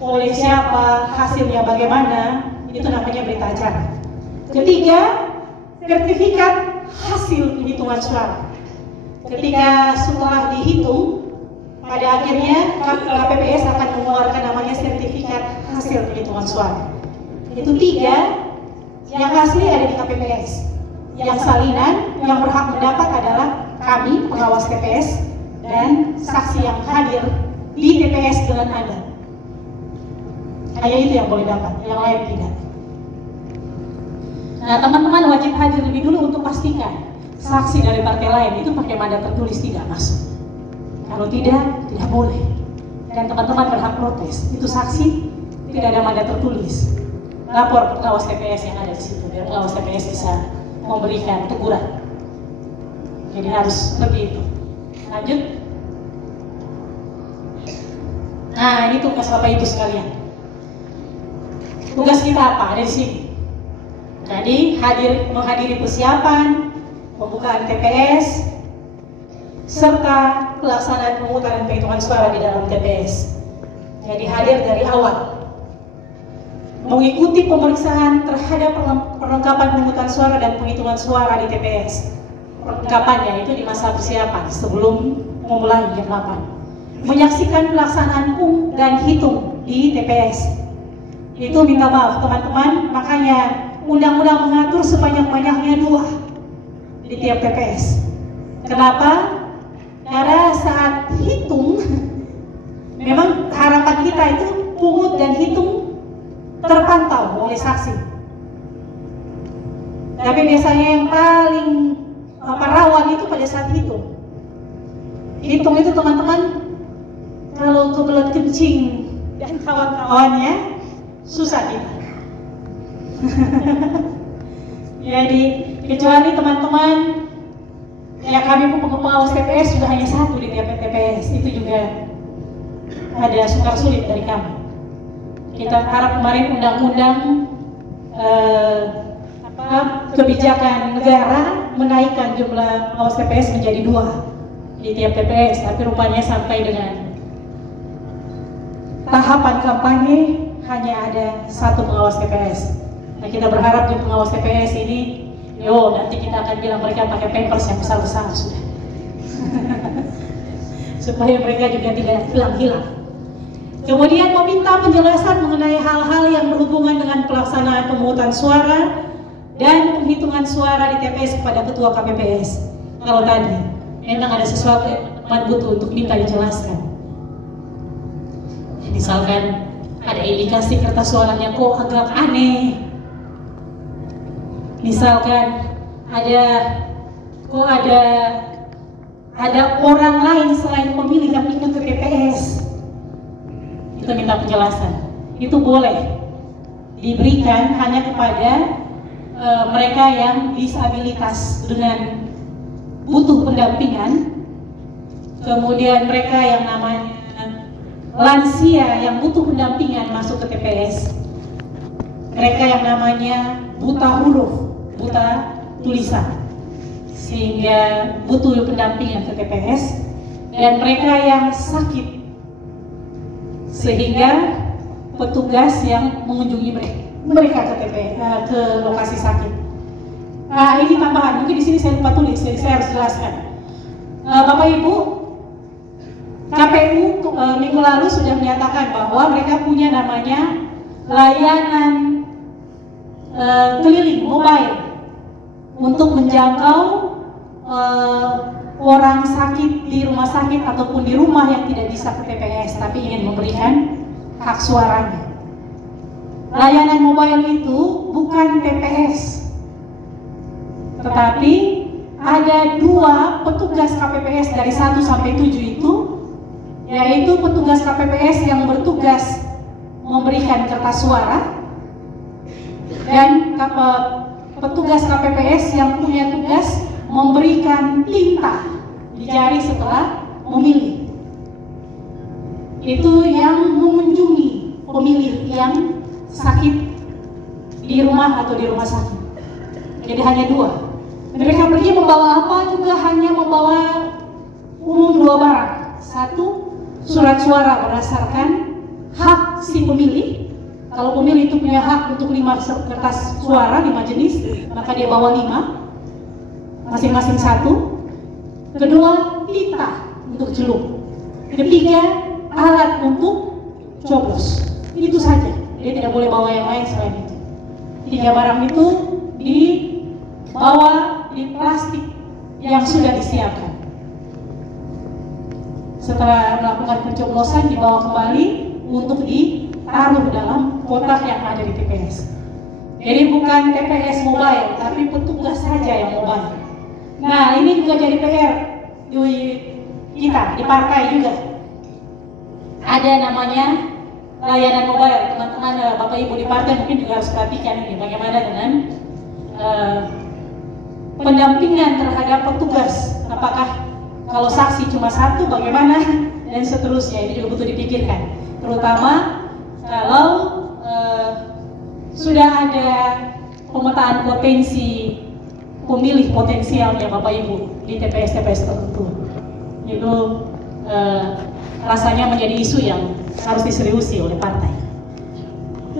oleh siapa, hasilnya bagaimana, itu namanya berita acara. 3, sertifikat hasil penghitungan suara. Ketika setelah dihitung, pada akhirnya KPPS akan mengeluarkan namanya sertifikat hasil penghitungan suara. Itu 3 yang asli ada di KPPS. Yang salinan yang berhak mendapat adalah kami, pengawas TPS, dan saksi yang hadir di TPS dengan Anda. Hanya itu yang boleh dapat, yang lain tidak. Nah, teman-teman wajib hadir lebih dulu untuk pastikan saksi dari partai lain itu pakai mandat tertulis tidak masuk. Kalau tidak boleh. Dan teman-teman berhak protes. Itu saksi tidak ada mandat tertulis. Lapor pengawas TPS yang ada di situ, biar pengawas TPS bisa memberikan teguran. Jadi harus seperti itu. Lanjut. Nah, ini tugas Bapak Ibu sekalian. Tugas kita apa? Ada di sini. Jadi menghadiri persiapan, pembukaan TPS, serta pelaksanaan pemungutan dan perhitungan suara di dalam TPS. Jadi hadir dari awal, mengikuti pemeriksaan terhadap perlengkapan pemungutan suara dan penghitungan suara di TPS. Perlengkapannya itu di masa persiapan sebelum memulai jam 8. Menyaksikan pelaksanaan pung dan hitung di TPS. Itu minta maaf teman-teman, makanya undang-undang mengatur sebanyak-banyaknya 2 di tiap TPS. Kenapa? Karena saat hitung, memang harapan kita itu pungut dan hitung terpantau oleh saksi. Tapi biasanya yang paling rawan itu pada saat hitung. Hitung itu teman-teman, kalau kebelet kencing dan kawan-kawannya, susah kita. Jadi kecuali teman-teman ya kami pengawas TPS sudah hanya 1 di tiap TPS, itu juga ada sukar sulit dari kami. Kita harap kemarin undang-undang kebijakan negara menaikkan jumlah pengawas TPS menjadi 2 di tiap TPS, tapi rupanya sampai dengan tahapan kampanye hanya ada 1 pengawas TPS. Nah, kita berharap di pengawas TPS ini, nanti kita akan bilang mereka pakai pampers yang besar-besar sudah, supaya mereka juga tidak hilang-hilang. Kemudian meminta penjelasan mengenai hal-hal yang berhubungan dengan pelaksanaan pemungutan suara dan penghitungan suara di TPS kepada ketua KPPS. Kalau tadi memang ada sesuatu yang butuh untuk minta dijelaskan. Misalkan ada indikasi kertas suaranya kok agak aneh. Misalkan ada orang lain selain pemilih yang ikut ke TPS. Kita minta penjelasan. Itu boleh diberikan hanya kepada mereka yang disabilitas dengan butuh pendampingan, kemudian mereka yang namanya lansia yang butuh pendampingan masuk ke TPS, mereka yang namanya buta huruf, buta tulisan, sehingga butuh pendampingan ke TPS, dan mereka yang sakit sehingga petugas yang mengunjungi mereka ke TPS, ke lokasi sakit. Nah, ini tambahan, mungkin di sini saya lupa tulis, jadi saya harus jelaskan. Bapak Ibu, KPU minggu lalu sudah menyatakan bahwa mereka punya namanya layanan keliling mobile untuk menjangkau orang sakit di rumah sakit ataupun di rumah yang tidak bisa ke TPS tapi ingin memberikan hak suaranya. Layanan mobile itu bukan TPS, tetapi ada 2 petugas KPPS dari 1 sampai 7 itu, yaitu petugas KPPS yang bertugas memberikan kertas suara dan petugas KPPS yang punya tugas memberikan tinta di jari setelah memilih. Itu yang mengunjungi pemilih yang sakit di rumah atau di rumah sakit. Jadi hanya 2. Mereka pergi membawa apa juga hanya membawa umum 2 barang. 1, surat suara berdasarkan hak si pemilih. Kalau pemilih itu punya hak untuk 5 kertas suara, 5 jenis, maka dia bawa 5, masing-masing 1. Kedua, tinta untuk celup. Ketiga, alat untuk coblos. Itu saja. Dia tidak boleh bawa yang lain selain itu. 3 barang itu dibawa di plastik yang sudah disiapkan. Setelah melakukan pencoblosan, dibawa kembali untuk ditaruh dalam kotak yang ada di TPS. Jadi bukan TPS mobile, tapi petugas saja yang mobile. Nah, ini juga jadi PR di kita, di partai juga. Ada namanya layanan mobile. Teman-teman, Bapak Ibu di partai mungkin juga harus perhatikan ini bagaimana dengan pendampingan terhadap petugas. Apakah kalau saksi cuma 1 bagaimana, dan seterusnya. Ini juga butuh dipikirkan, terutama kalau sudah ada pemetaan potensi pemilih potensialnya Bapak Ibu di TPS-TPS tertentu. Itu rasanya menjadi isu yang harus diseriusi oleh partai.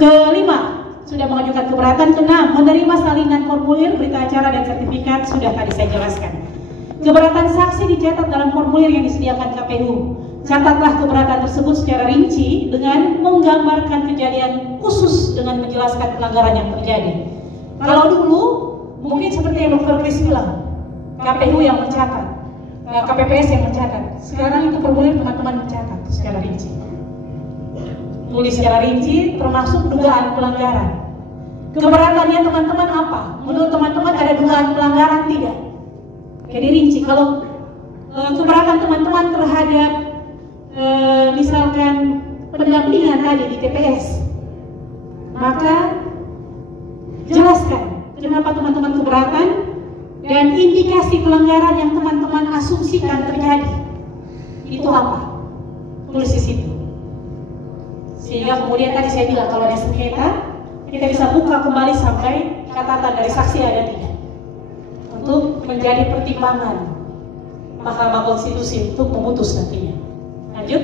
Kelima, sudah mengajukan keberatan. Keenam, menerima salinan formulir berita acara dan sertifikat, sudah tadi saya jelaskan. Keberatan saksi dicatat dalam formulir yang disediakan KPU. Catatlah keberatan tersebut secara rinci dengan menggambarkan kejadian khusus dengan menjelaskan pelanggaran yang terjadi. Kalau dulu mungkin seperti yang Dr. Kris bilang, KPU yang mencatat, KPPS yang mencatat. Sekarang itu formulir teman-teman mencatat secara rinci. Tulis secara rinci termasuk dugaan pelanggaran. Keberatannya teman-teman apa? Menurut teman-teman ada dugaan pelanggaran tidak? Jadi rinci. Kalau keberatan teman-teman terhadap misalkan pendampingan tadi di TPS, maka jelaskan kenapa teman-teman keberatan dan indikasi pelanggaran yang teman-teman asumsikan terjadi itu apa? Tulis di situ. Sehingga kemudian tadi saya bilang kalau ada sengketa, kita bisa buka kembali sampai catatan dari saksi ada tidak, untuk menjadi pertimbangan Mahkamah Konstitusi untuk memutus nantinya. Lanjut.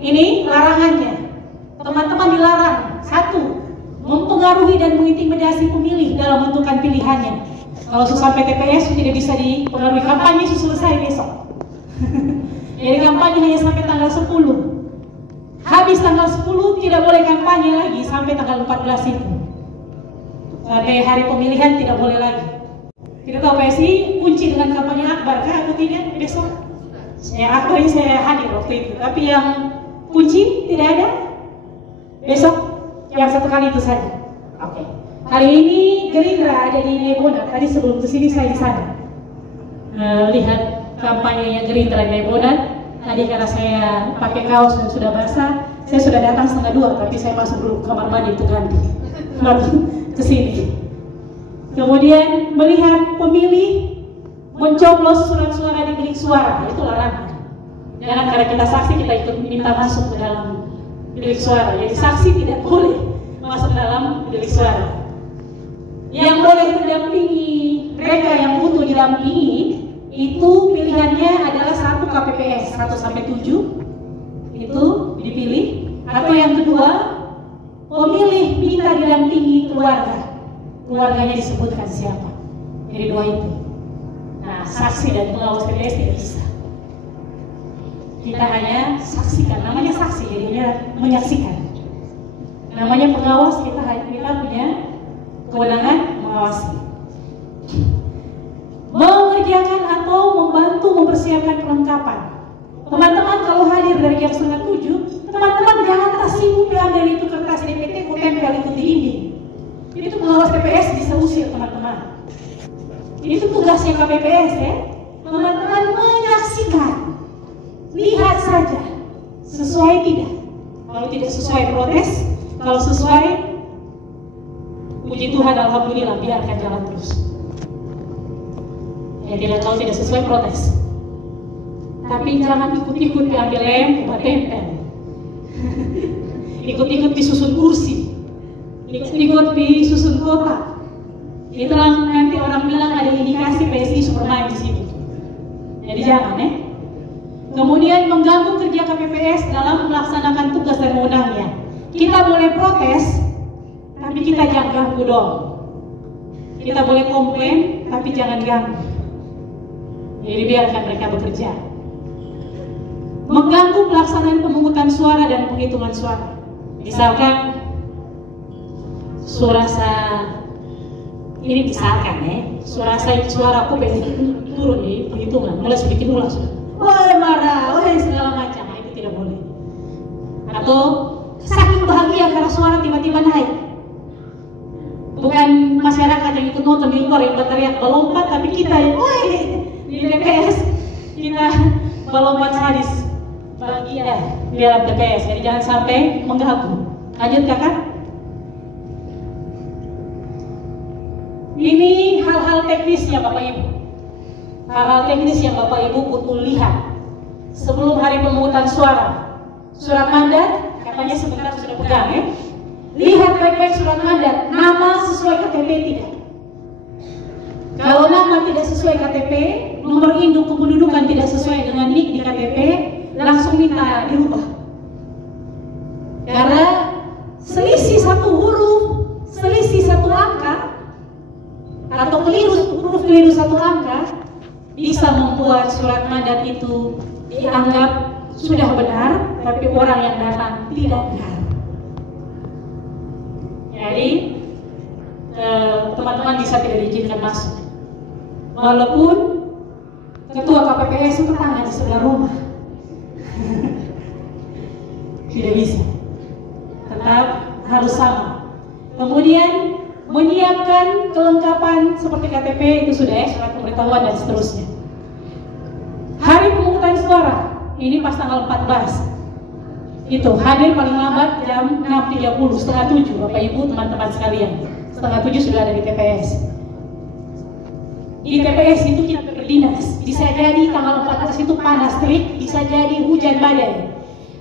Ini larangannya. Teman-teman dilarang, 1, mempengaruhi dan mengintimidasi pemilih dalam menentukan pilihannya. Kalau sampai TPS tidak bisa dipengaruhi, kampanye selesai besok. Jadi kampanye hanya sampai tanggal 10. Habis tanggal 10 tidak boleh kampanye lagi sampai tanggal 14 itu. Sampai hari pemilihan tidak boleh lagi. Tidak tahu PSI kunci dengan kampanye akbar kah atau tidak besok? Yang akbar ini saya hadir waktu itu, tapi yang kunci tidak ada. Besok yang satu kali itu saja. Oke. Hari ini Gerindra ada di Nebona. Tadi sebelum kesini saya di sana lihat kampanyenya Gerindra di Nebona. Tadi karena saya pakai kaos dan sudah basah, saya sudah datang 1:30, tapi saya masuk dulu kamar mandi untuk ganti. Lalu kesini. Kemudian melihat pemilih mencoblos surat suara di bilik suara, itu larangan. Jangan karena kita saksi kita ikut minta masuk ke dalam bilik suara. Jadi saksi tidak boleh masuk dalam bilik suara. Yang boleh mendampingi mereka yang butuh didampingi itu pilihannya adalah 1 KPPS 1-7 itu dipilih, atau yang kedua pemilih minta didampingi keluarganya disebutkan siapa. Jadi 2 itu. Nah, saksi dan pengawas TPS tidak bisa. Kita hanya saksikan, namanya saksi, jadinya menyaksikan. Namanya pengawas, kita punya kewenangan mengawasi. Mengerjakan atau membantu mempersiapkan perlengkapan. Teman-teman kalau hadir dari jam 6:30, teman-teman jangan tersibuk ambil itu kertas DPT, tempel itu di dinding. Itu pengawas TPS bisa usir teman-teman. Itu tugasnya KPPS ya. Teman-teman menyaksikan, lihat saja sesuai tidak. Kalau tidak sesuai protes, kalau sesuai puji Tuhan alhamdulillah biarkan jalan terus. Ya tidak, kalau tidak sesuai protes. Tapi jangan ikut-ikut diambil lem, buat tempel. Ikut-ikut disusun kursi, ikut-ikut disusun kotak. Itu nanti orang bilang ada indikasi PSI supermain di situ. Jadi jangan ya. Kemudian mengganggu kerja KPPS dalam melaksanakan tugas dan wewenangnya. Kita boleh protes, tapi kita jangan ganggu dong. Kita boleh komplain, tapi jangan ganggu. Jadi biarkan mereka bekerja. Mengganggu pelaksanaan pemungutan suara dan penghitungan suara. Misalkan surasa ini misalkan ya, suara aku pengen turun di penghitungan, mulai sedikit ulang sudah. Wah marah, wah segala macam, itu tidak boleh. Atau saking bahagia karena suara tiba-tiba naik. Bukan masyarakat yang ikut nonton di luar yang berteriak melompat, tapi kita yang di TPS kita melompat sadis bahagia di dalam TPS. Jadi jangan sampai mengganggu. Lanjut kakak. Ini hal-hal teknis ya Bapak Ibu. Hal-hal teknis yang Bapak Ibu butuh lihat sebelum hari pemungutan suara. Surat mandat katanya sebentar sudah pegang ya. Lihat baik-baik surat mandat, nama sesuai KTP tidak. Kalau nama tidak sesuai KTP, nomor induk kependudukan tidak sesuai dengan NIK di KTP, langsung minta dirubah. Karena selisih 1 huruf, selisih 1 angka, atau huruf keliru 1 angka, bisa membuat surat mandat itu dianggap sudah benar, tapi orang yang datang tidak benar. Jadi teman-teman bisa tidak diizinkan masuk, walaupun ketua KPPS itu tetangga di sebelah rumah. Tidak bisa, tetap harus sama. Kemudian menyiapkan kelengkapan seperti KTP itu sudah ya, surat pemberitahuan dan seterusnya. Hari pemungutan suara ini pas tanggal 14 itu hadir paling lambat jam 6.30, setengah 7 Bapak Ibu teman-teman sekalian. Setengah 7 sudah ada di TPS. Di TPS itu kita berdinas. Bisa jadi tanggal 14 itu panas terik, bisa jadi hujan badai.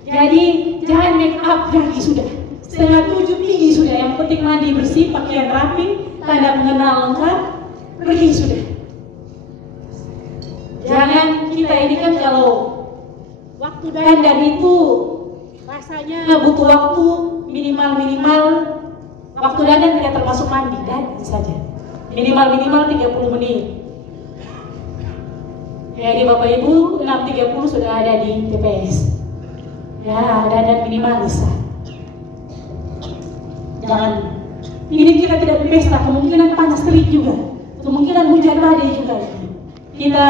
Jadi jangan make up lagi sudah. 6:30 tinggi sudah. Yang penting mandi bersih, pakaian rapi, tanda pengenal lengkap, pergi sudah. Jangan kita ini kan kalau waktu dandan itu rasanya butuh waktu minimal waktu dandan tidak termasuk mandi dan saja minimal 30 menit. Jadi Bapak Ibu 6:30 sudah ada di TPS. Ya, dandan minimalis. Jangan ini kita tidak berpesta, kemungkinan panas terik juga, kemungkinan hujan badai juga. Kita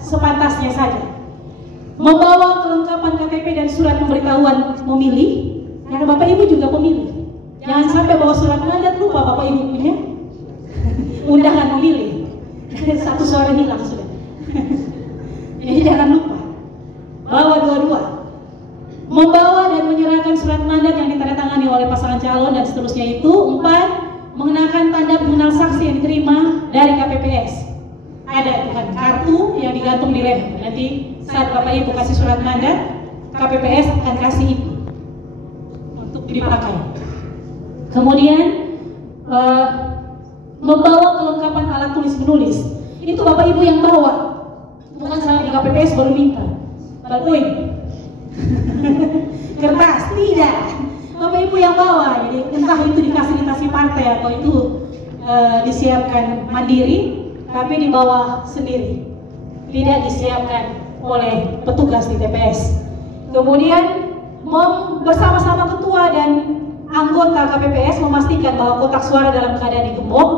sepantasnya saja membawa kelengkapan KTP dan surat pemberitahuan memilih, karena Bapak Ibu juga pemilih. Jangan sampai bawa surat mandat lupa Bapak Ibu punya undangan memilih. Satu suara hilang sudah. Jadi jangan lupa bawa dua-dua. Membawa dan menyerahkan surat mandat yang ditandatangani oleh pasangan calon dan seterusnya itu. 4. Mengenakan tanda pengenal saksi yang diterima dari KPPS. Ada itu kan kartu yang digantung di leher. Nanti saat Bapak Ibu kasih surat mandat, KPPS akan kasih itu untuk dipakai. Kemudian membawa kelengkapan alat tulis menulis. Itu Bapak Ibu yang bawa, bukan sampai di KPPS baru minta. Bantuin. Kertas tidak. Bapak Ibu yang bawa. Jadi entah itu difasilitasi partai atau itu disiapkan mandiri, tapi dibawa sendiri, tidak disiapkan oleh petugas di TPS. Kemudian bersama-sama ketua dan anggota KPPS memastikan bahwa kotak suara dalam keadaan digembok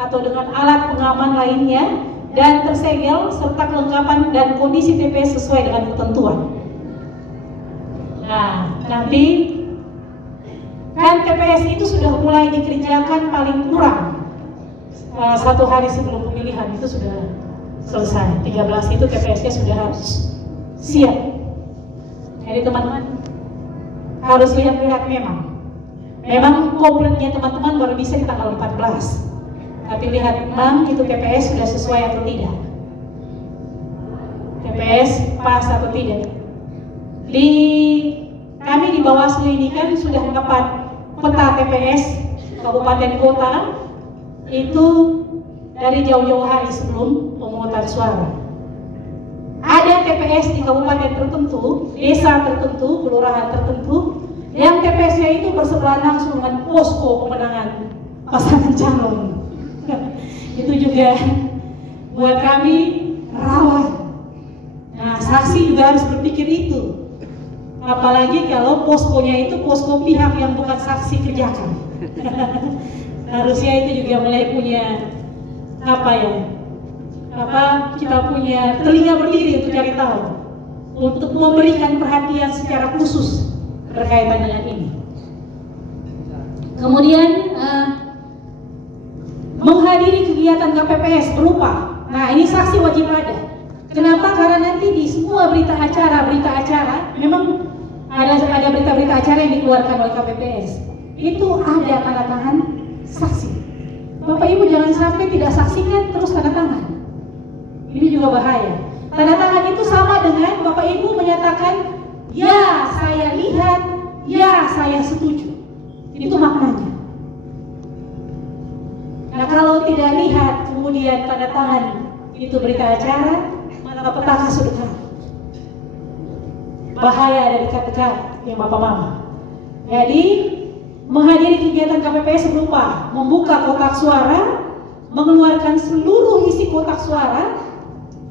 atau dengan alat pengaman lainnya dan tersegel serta kelengkapan dan kondisi TPS sesuai dengan ketentuan. Nah, nanti kan TPS itu sudah mulai dikerjakan paling kurang 1 hari sebelum pemilihan itu sudah selesai. 13 itu TPS-nya sudah harus siap. Jadi teman-teman harus lihat-lihat memang komplitnya teman-teman baru bisa di tanggal 14. Tapi lihat memang itu TPS sudah sesuai atau tidak. TPS pas atau tidak. Kami di Bawaslu ini kan sudah dapat peta TPS kabupaten kota itu dari jauh-jauh hari sebelum pemungutan suara. Ada TPS di kabupaten tertentu, desa tertentu, kelurahan tertentu yang TPS-nya itu bersebelahan langsung dengan posko pemenangan pasangan calon. Itu juga buat kami rawan. Nah, saksi juga harus berpikir itu. Apalagi kalau poskonya itu posko pihak yang bukan saksi kerjakan. Harusnya itu juga mulai punya kita punya telinga berdiri untuk cari tahu, untuk memberikan perhatian secara khusus berkaitan dengan ini. Kemudian menghadiri kegiatan KPPS berupa, nah ini saksi wajib ada. Kenapa? Karena nanti di semua berita acara memang ada berita-berita acara yang dikeluarkan oleh KPPS itu ada tanda tangan saksi. Bapak Ibu jangan sampai tidak saksikan terus tanda tangan. Ini juga bahaya. Tanda tangan itu sama dengan Bapak Ibu menyatakan ya saya lihat, ya saya setuju. Itu maknanya. Nah kalau tidak lihat kemudian tanda tangan itu berita acara, malah petaka sudah. Bahaya dari kata-kata yang Bapak Mama. Jadi menghadiri kegiatan KPPS berupa membuka kotak suara, mengeluarkan seluruh isi kotak suara.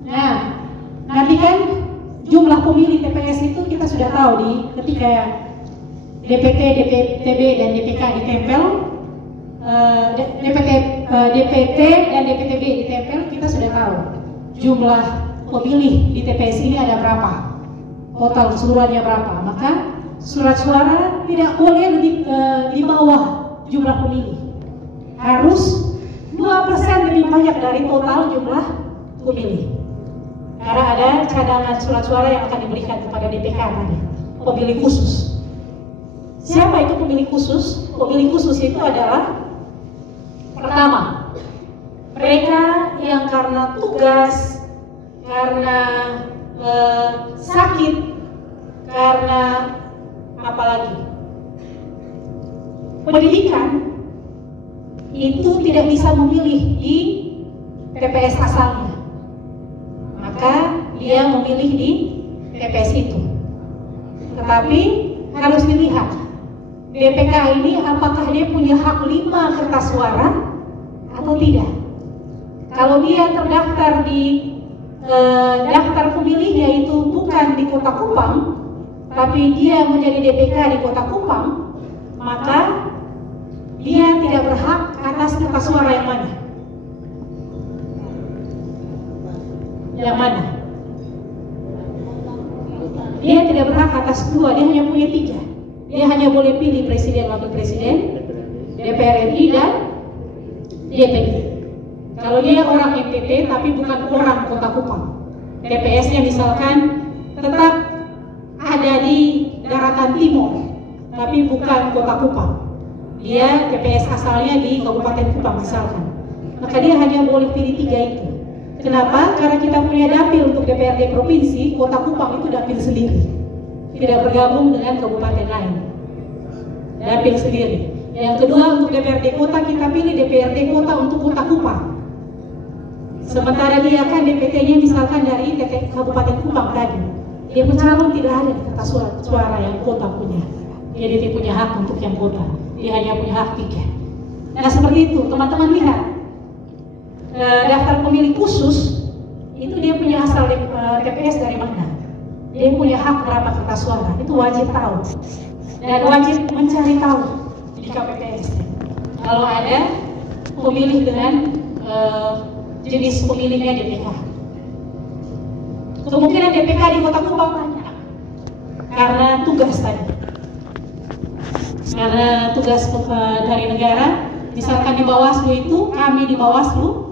Nah, nanti kan jumlah pemilih TPS itu kita sudah tahu ketika DPT, DPTB dan DPK ditempel, DPT dan DPTB ditempel, kita sudah tahu jumlah pemilih di TPS ini ada berapa, total keseluruhannya berapa. Maka surat suara tidak boleh di bawah jumlah pemilih, harus 2% lebih banyak dari total jumlah pemilih. Karena ada cadangan surat suara yang akan diberikan kepada DPK tadi, pemilih khusus. Siapa itu pemilih khusus? Pemilih khusus itu adalah pertama, mereka yang karena tugas, karena sakit, karena Apalagi pendidikan itu tidak bisa memilih di TPS asalnya, maka dia memilih di TPS itu. Tetapi harus dilihat DPK ini apakah dia punya hak 5 kertas suara atau tidak. Kalau dia terdaftar di daftar pemilih yaitu bukan di Kota Kupang, tapi dia menjadi DPK di Kota Kupang, maka dia tidak berhak atas kertas suara yang mana? Yang mana? Dia tidak berhak atas 2, dia hanya punya 3. Dia hanya boleh pilih presiden, wakil presiden, DPR RI dan DPD. Kalau dia orang NTT tapi bukan orang Kota Kupang, TPS-nya misalkan tetap ada di daratan timur, tapi bukan Kota Kupang. Dia TPS asalnya di Kabupaten Kupang misalkan, maka dia hanya boleh pilih 3 itu. Kenapa? Karena kita punya dapil untuk DPRD provinsi, Kota Kupang itu dapil sendiri, tidak bergabung dengan kabupaten lain, dapil sendiri. Yang kedua, untuk DPRD kota kita pilih DPRD kota untuk Kota Kupang. Sementara dia kan DPT-nya misalkan dari Kabupaten Kupang tadi, dia pencalon tidak ada di kertas suara yang kota punya. Jadi dia punya hak untuk yang kota, dia hanya punya hak 3. Nah seperti itu, teman-teman lihat. Daftar pemilih khusus itu dia punya asal TPS dari mana, dia punya hak berapa kertas suara, itu wajib tahu dan wajib mencari tahu di KPPS. Kalau ada pemilih dengan jenis pemilihnya DPK, kemungkinan DPK di Kota Kupang banyak karena tugas tadi, karena tugas dari negara. Misalkan di Bawaslu itu, kami di Bawaslu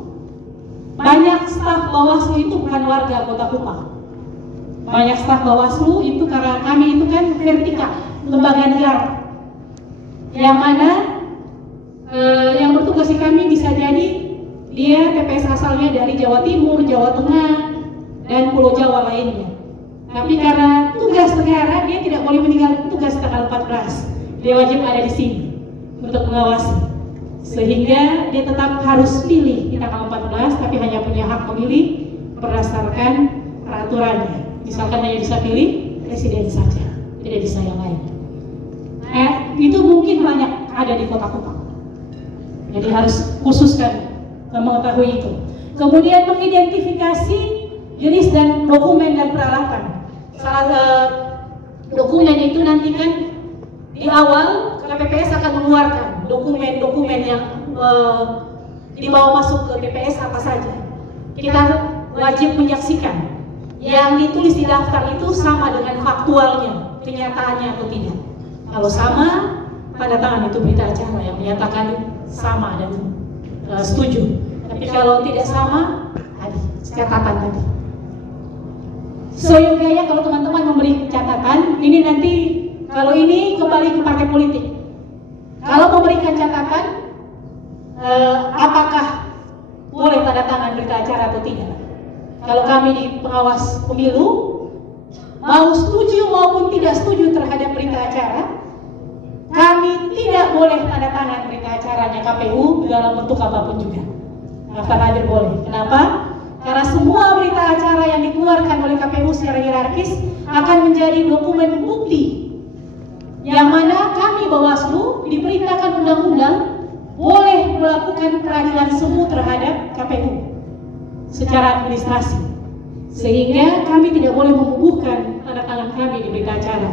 banyak staf Bawaslu itu bukan warga Kota Kupang. Banyak staf Bawaslu itu karena kami itu kan vertikal, lembaga negara, yang mana yang bertugas di kami bisa jadi dia TPS asalnya dari Jawa Timur, Jawa Tengah, dan Pulau Jawa lainnya. Tapi karena tugas negara, dia tidak boleh meninggalkan tugas tanggal 14. Dia wajib ada di sini untuk mengawasi. Sehingga dia tetap harus pilih di tanggal 14, tapi hanya punya hak memilih berdasarkan peraturannya. Misalkan hanya bisa pilih presiden saja, tidak bisa yang lain. Itu mungkin banyak ada di Kota Kupang. Jadi harus khususkan mengetahui itu. Kemudian mengidentifikasi jenis dan dokumen dan peralatan. Dokumen itu nanti kan di awal KPPS akan mengeluarkan dokumen-dokumen yang dibawa masuk ke TPS apa saja. Kita wajib menyaksikan yang ditulis di daftar itu sama dengan faktualnya, kenyataannya atau tidak. Kalau sama, tanda tangan itu berita acara yang menyatakan sama dan setuju. Tapi kalau tidak sama, ada catatan tadi. Seyogianya kalau teman-teman memberi catatan, ini nanti kalau ini kembali ke partai politik. Kalau memberikan catatan, apakah boleh tanda tangan berita acara atau tidak? Kalau kami di pengawas pemilu, mau setuju maupun tidak setuju terhadap berita acara, kami tidak boleh tanda tangan berita acaranya KPU dalam bentuk apapun juga. Daftar hadir boleh. Kenapa? Karena semua berita acara yang dikeluarkan oleh KPU secara hierarkis akan menjadi dokumen bukti yang mana kami Bawaslu diperintahkan undang-undang boleh melakukan peradilan semu terhadap KPU secara administrasi, sehingga kami tidak boleh membubuhkan tanda tangan kami di berita acara,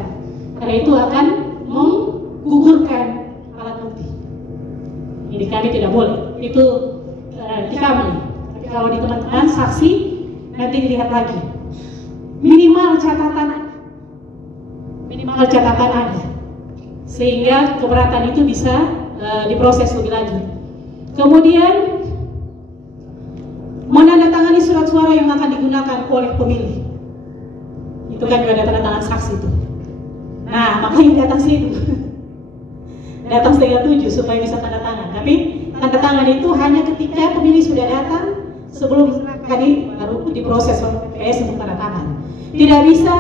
karena itu akan menggugurkan alat bukti. Jadi kami tidak boleh, itu di kami. Tapi kalau di teman-teman saksi nanti dilihat lagi, minimal catatan ada, sehingga keberatan itu bisa diproses lebih lanjut. Kemudian menandatangani surat suara yang akan digunakan oleh pemilih, itu kan juga ada tanda tangan saksi itu. Nah makanya datang situ datang setengah 7 supaya bisa tanda tangan. Tapi tanda tangan itu hanya ketika pemilih sudah datang, sebelum tadi baru diproses oleh TPS untuk tanda tangan. Tidak bisa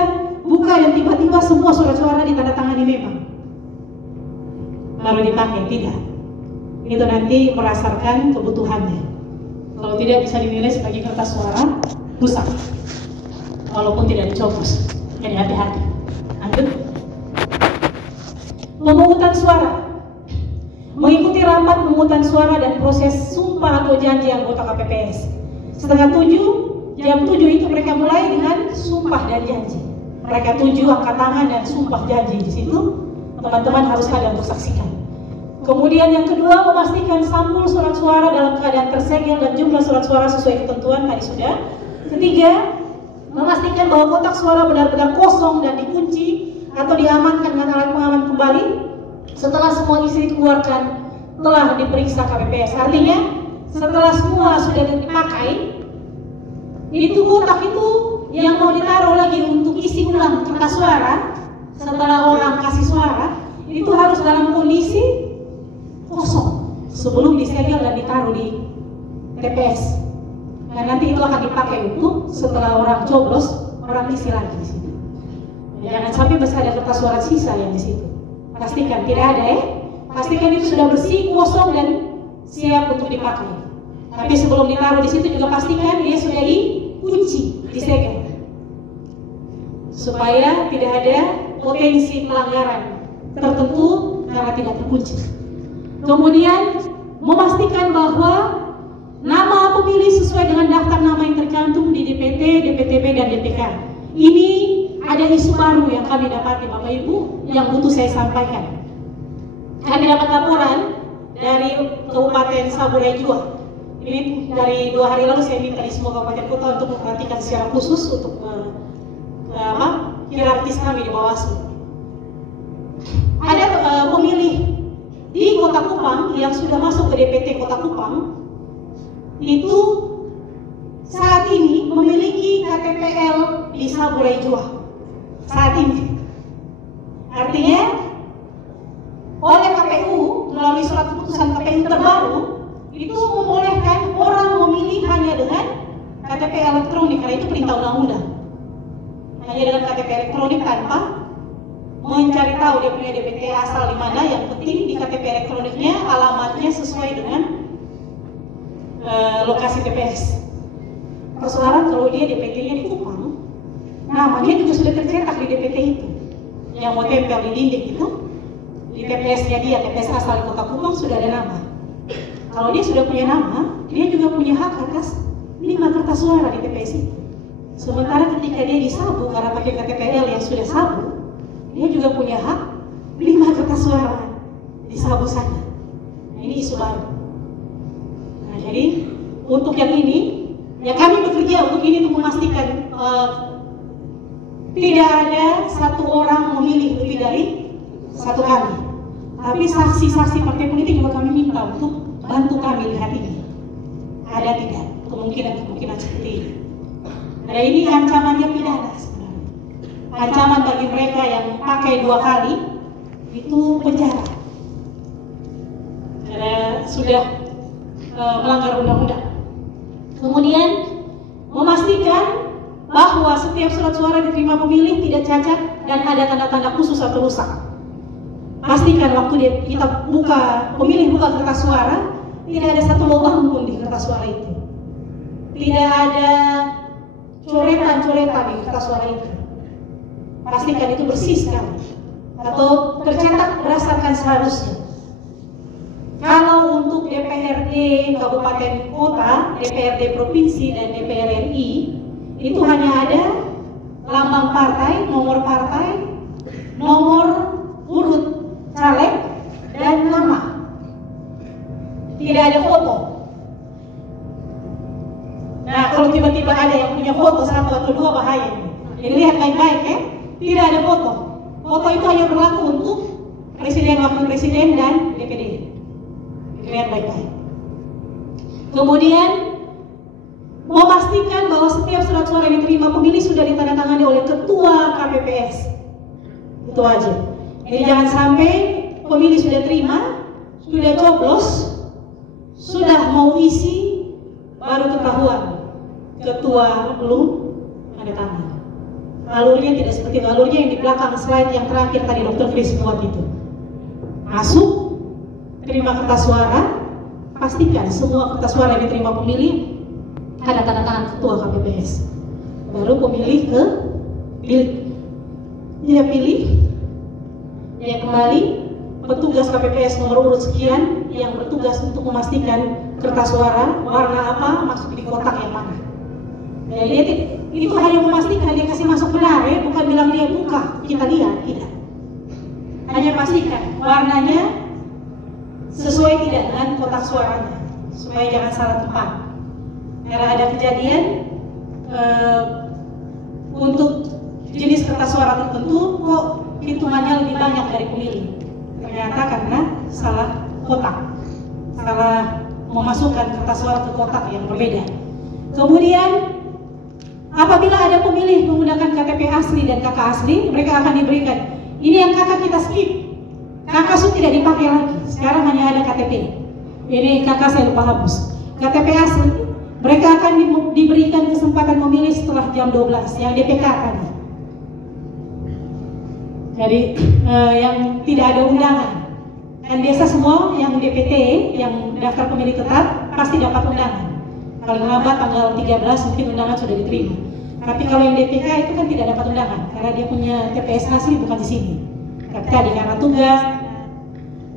buka dan tiba-tiba semua surat suara ditandatangani memang baru dipakai, tidak. Itu nanti berdasarkan kebutuhannya. Kalau tidak bisa dinilai sebagai kertas suara rusak, walaupun tidak dicoblos. Jadi hati-hati. Lanjut. Pemungutan suara. Mengikuti rapat pemungutan suara dan proses sumpah atau janji anggota KPPS. Setengah 7, jam 7 itu mereka mulai dengan sumpah dan janji. Mereka tuju, angkat tangan dan sumpah janji di situ. Teman-teman harus ada untuk saksikan. Kemudian yang kedua, memastikan sampul surat suara dalam keadaan tersegel dan jumlah surat suara sesuai ketentuan tadi sudah. Ketiga, memastikan bahwa kotak suara benar-benar kosong dan dikunci atau diamankan dengan alat pengaman kembali setelah semua isi dikeluarkan telah diperiksa KPPS. Artinya setelah semua sudah dipakai, itu kotak itu yang mau ditaruh lagi untuk isi ulang kertas suara setelah orang kasih suara itu harus dalam kondisi kosong sebelum disegel dan ditaruh di TPS. Dan nanti itu akan dipakai untuk setelah orang coblos, orang isi lagi di situ. Jangan sampai masih ada kertas suara sisa yang di situ. Pastikan tidak ada ya. Pastikan itu sudah bersih, kosong dan siap untuk dipakai. Tapi sebelum ditaruh di situ juga pastikan dia sudah dikunci, disegel, supaya tidak ada potensi pelanggaran tertentu karena tidak terkunci. Kemudian memastikan bahwa nama pemilih sesuai dengan daftar nama yang tercantum di DPT, DPTB, dan DPK. Ini ada isu baru yang kami dapati Bapak Ibu yang butuh saya sampaikan. Kami dapat laporan dari Kabupaten Saburai Jua. Ini dari 2 hari lalu saya minta di semua kabupaten kota untuk memperhatikan secara khusus untuk hierarkis kami di Bawaslu. Ada pemilih di Kota Kupang yang sudah masuk ke DPT Kota Kupang itu saat ini memiliki KTPL di Saburai Jua saat ini. Artinya oleh KPU melalui surat keputusan KPU terbaru itu membolehkan orang memilih hanya dengan KTP elektronik, karena itu perintah undang-undang. Hanya dengan KTP elektronik tanpa mencari tahu dia punya DPT asal di mana. Yang penting di KTP elektroniknya alamatnya sesuai dengan lokasi TPS. Persoalan kalau dia DPT-nya di Kupang, namanya juga sudah tercetak di DPT itu. Yang mau tempel di dinding itu, di TPS-nya dia, TPS asal di Kota Kupang sudah ada nama. Kalau dia sudah punya nama, dia juga punya hak atas 5 kertas suara di TPS itu. Sementara ketika dia disabu karena pakai KTPL yang sudah sabu, dia juga punya hak 5 kertas suara di sabu sana. Nah, ini isu baru. Nah, jadi untuk yang ini, ya kami bekerja untuk ini untuk memastikan tidak ada satu orang memilih lebih dari satu kali. Tapi saksi-saksi partai politik juga kami minta untuk bantu kami lihat ini. Ada tidak kemungkinan seperti ini. Nah, ini ancamannya pidana sebenarnya. Ancaman bagi mereka yang pakai 2 kali itu penjara. Karena sudah melanggar undang-undang. Kemudian memastikan bahwa setiap surat suara diterima pemilih tidak cacat dan ada tanda-tanda khusus atau rusak. Pastikan waktu kita pemilih buka kertas suara, tidak ada satu lubang pun di kertas suara itu. Tidak ada coretan-coretan di kertas suara itu. Pastikan itu bersih sekali atau tercetak berdasarkan seharusnya. Kalau untuk DPRD Kabupaten Kota, DPRD Provinsi, dan DPR RI itu hanya ada lambang partai, nomor urut caleg, dan nama. Tidak ada foto. Nah, kalau tiba-tiba ada yang punya foto 1 atau 2 bahaya. Jadi lihat baik-baik ya. Tidak ada foto. Foto itu hanya berlaku untuk presiden, wakil presiden, dan DPD. Lihat baik-baik. Kemudian memastikan bahwa setiap surat suara yang diterima pemilih sudah ditandatangani oleh ketua KPPS. Itu aja. Jadi jangan sampai pemilih sudah terima, sudah coblos, sudah mau isi, baru ketahuan ketua belum ada tangan. alurnya tidak seperti itu. Alurnya yang di belakang slide yang terakhir tadi Dr. Chris buat itu. Masuk, terima kertas suara, pastikan semua kertas suara yang diterima pemilih ada tanda tangan ketua KPPS. Baru pemilih ke bilik. Dia pilih, dia kembali, petugas KPPS nomor urut sekian yang bertugas untuk memastikan kertas suara warna apa masuk di kotak yang mana. Ya, dia itu hanya memastikan dia kasih masuk benar ya, bukan bilang dia buka, kita lihat, tidak. Hanya pastikan warnanya sesuai tidak dengan kotak suaranya, supaya jangan salah tempat. Karena ada kejadian untuk jenis kertas suara tertentu kok hitungannya lebih banyak dari pemilih. Ternyata karena salah kotak, salah memasukkan kertas suara ke kotak yang berbeda. Kemudian apabila ada pemilih menggunakan KTP asli dan KK asli, mereka akan diberikan. Ini yang KK kita skip, KK sudah tidak dipakai lagi. Sekarang hanya ada KTP. Ini KK saya lupa hapus. KTP asli, mereka akan diberikan kesempatan memilih setelah jam 12 yang DPK tadi. Jadi yang tidak ada undangan. Dan biasa semua yang DPT, yang daftar pemilih tetap, pasti dapat undangan. Paling lambat tanggal 13 mungkin undangan sudah diterima. Tapi kalau yang DPK itu kan tidak dapat undangan karena dia punya TPS asli bukan di sini. Tapi tadi karena tugas,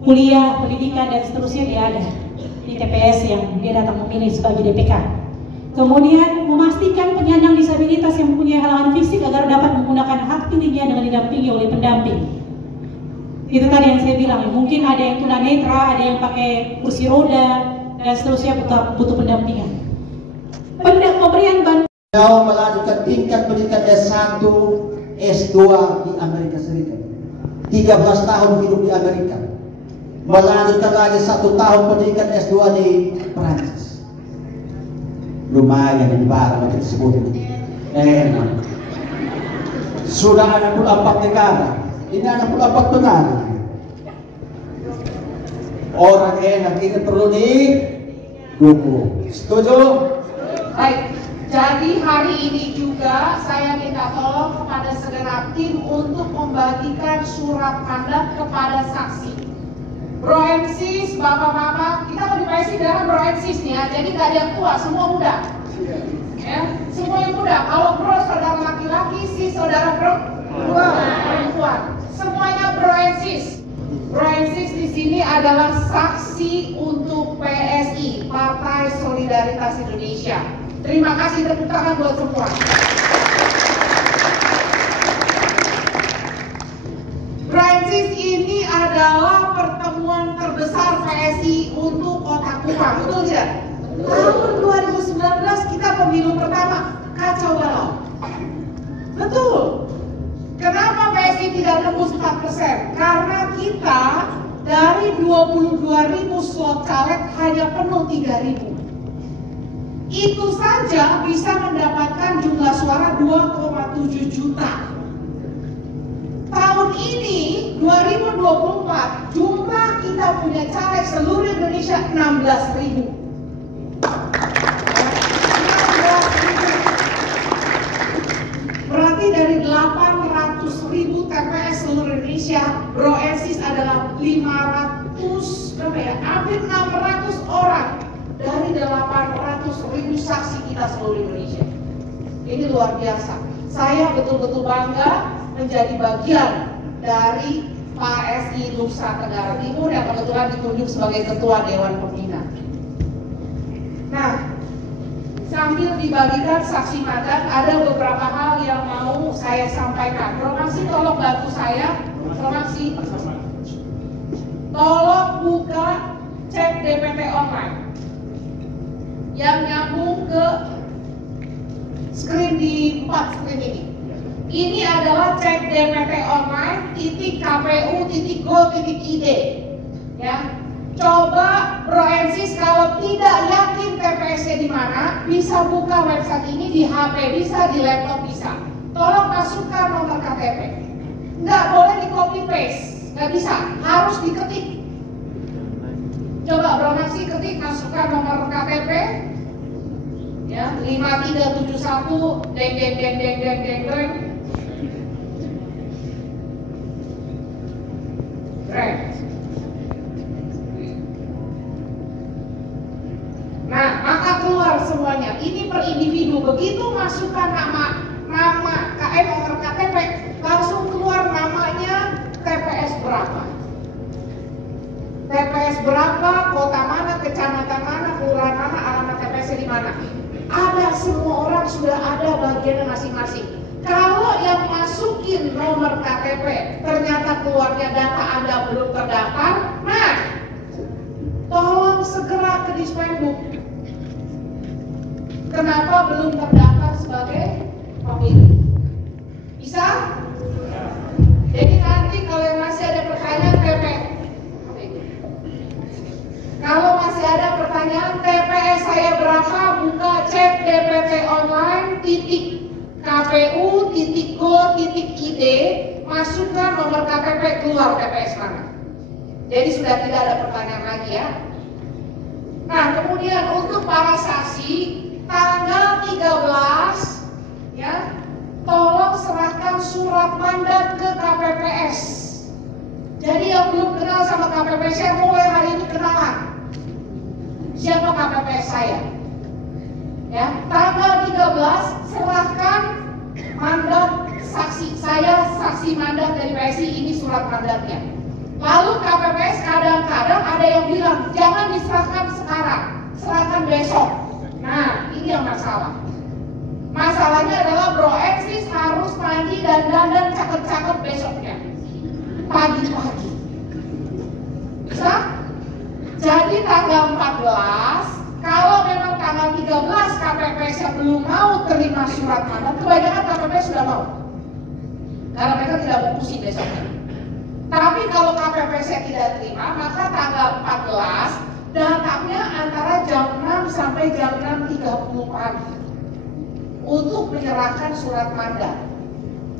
kuliah, pendidikan dan seterusnya dia ada di TPS yang dia datang memilih sebagai DPK. Kemudian memastikan penyandang disabilitas yang mempunyai halangan fisik agar dapat menggunakan hak pilihnya dengan didampingi oleh pendamping. Itu tadi yang saya bilang, mungkin ada yang tunanetra, ada yang pakai kursi roda dan seterusnya butuh pendampingan. Pemberian bantuan melanjutkan tingkat pendidikan S1, S2 di Amerika Serikat. 13 tahun hidup di Amerika. Melanjutkan lagi 1 tahun pendidikan S2 di Perancis. Lumayan di barang tersebut. Enak. Sudah ada 24 negara. Ini ada 24 negara. Orang enak ini perlu didukung. Setuju? Baik. Jadi hari ini juga saya minta tolong kepada segenap tim untuk membagikan surat mandat kepada saksi. Bro MCs, bapak-bapak, kita mau di PSI dengan Bro MCs nih ya, jadi gak ada yang tua, semua muda. Ya, semua yang muda. Kalau bro saudara laki-laki, si saudara perempuan. Semuanya Bro MCs. Bro MCs di sini adalah saksi untuk PSI, Partai Solidaritas Indonesia. Terima kasih, tepuk tangan buat semua. Francis, ini adalah pertemuan terbesar PSI untuk Kota Kupang, betul tidak? Tahun 2019 kita pemilu pertama, kacau balau. Betul. Kenapa PSI tidak tembus 4%? Karena kita dari 22.000 slot caleg hanya penuh 3.000. Itu saja bisa mendapatkan jumlah suara 2,7 juta. Tahun ini 2024 jumlah kita punya caleg seluruh Indonesia 16.000. Berarti dari 800.000 TPS seluruh Indonesia, Bro MCs adalah 500, hampir 600 orang dari 800.000 saksi kita seluruh Indonesia. Ini luar biasa. Saya betul-betul bangga menjadi bagian dari PSI Nusa Tenggara Timur yang kebetulan ditunjuk sebagai Ketua Dewan Pembina. Nah, sambil dibagikan saksi mandat, ada beberapa hal yang mau saya sampaikan. Promaksi tolong bantu saya. Promaksi, tolong buka cek DPT online yang nyambung ke screen di 4 screen ini. Ini adalah cek DPT online .kpu.go.id ya. Coba Bro MCs kalau tidak yakin TPS-nya di mana, bisa buka website ini di HP bisa, di laptop bisa. Tolong masukkan nomor KTP. Nggak boleh di copy paste, nggak bisa, harus diketik. Coba Bro MCs ketik, masukkan nomor KTP ya, 5371 deng. Begitu masukkan nama nomor KTP, langsung keluar namanya TPS berapa. TPS berapa, kota mana, kecamatan mana, kelurahan mana, alamat TPS di mana. Ada, semua orang sudah ada bagiannya masing-masing. Kalau yang masukin nomor KTP ternyata keluarnya data Anda belum terdaftar, nah tolong segera ke Dispenbuk. Kenapa belum terdaftar sebagai pemilih? Bisa? Jadi nanti kalau masih ada pertanyaan kalau masih ada pertanyaan TPS saya berapa, buka cek DPT online .kpu.go.id, masukkan nomor KTP, keluar TPS mana. Jadi sudah tidak ada pertanyaan lagi ya. Nah kemudian untuk para saksi tanggal 13 ya, tolong serahkan surat mandat ke KPPS. Jadi yang belum kenal sama KPPS saya mulai hari ini kenalan. Siapa KPPS saya? Ya, tanggal 13 serahkan mandat saksi saya, saksi mandat dari PSI, ini surat mandatnya. Lalu KPPS kadang-kadang ada yang bilang jangan diserahkan sekarang, serahkan besok. Nah, ini yang masalah. Masalahnya adalah Bro Eksis harus mandi dan dandan cakep-cakep besoknya, pagi-pagi. Bisa? Jadi tanggal 14, kalau memang tanggal 13 KPPS yang belum mau terima surat mandat, kebanyakan KPPS sudah mau, karena mereka tidak mau pusing besoknya. Tapi kalau KPPS tidak terima, maka tanggal 14 datangnya antara jam 6 sampai jam 6.30 pagi untuk menyerahkan surat mandat.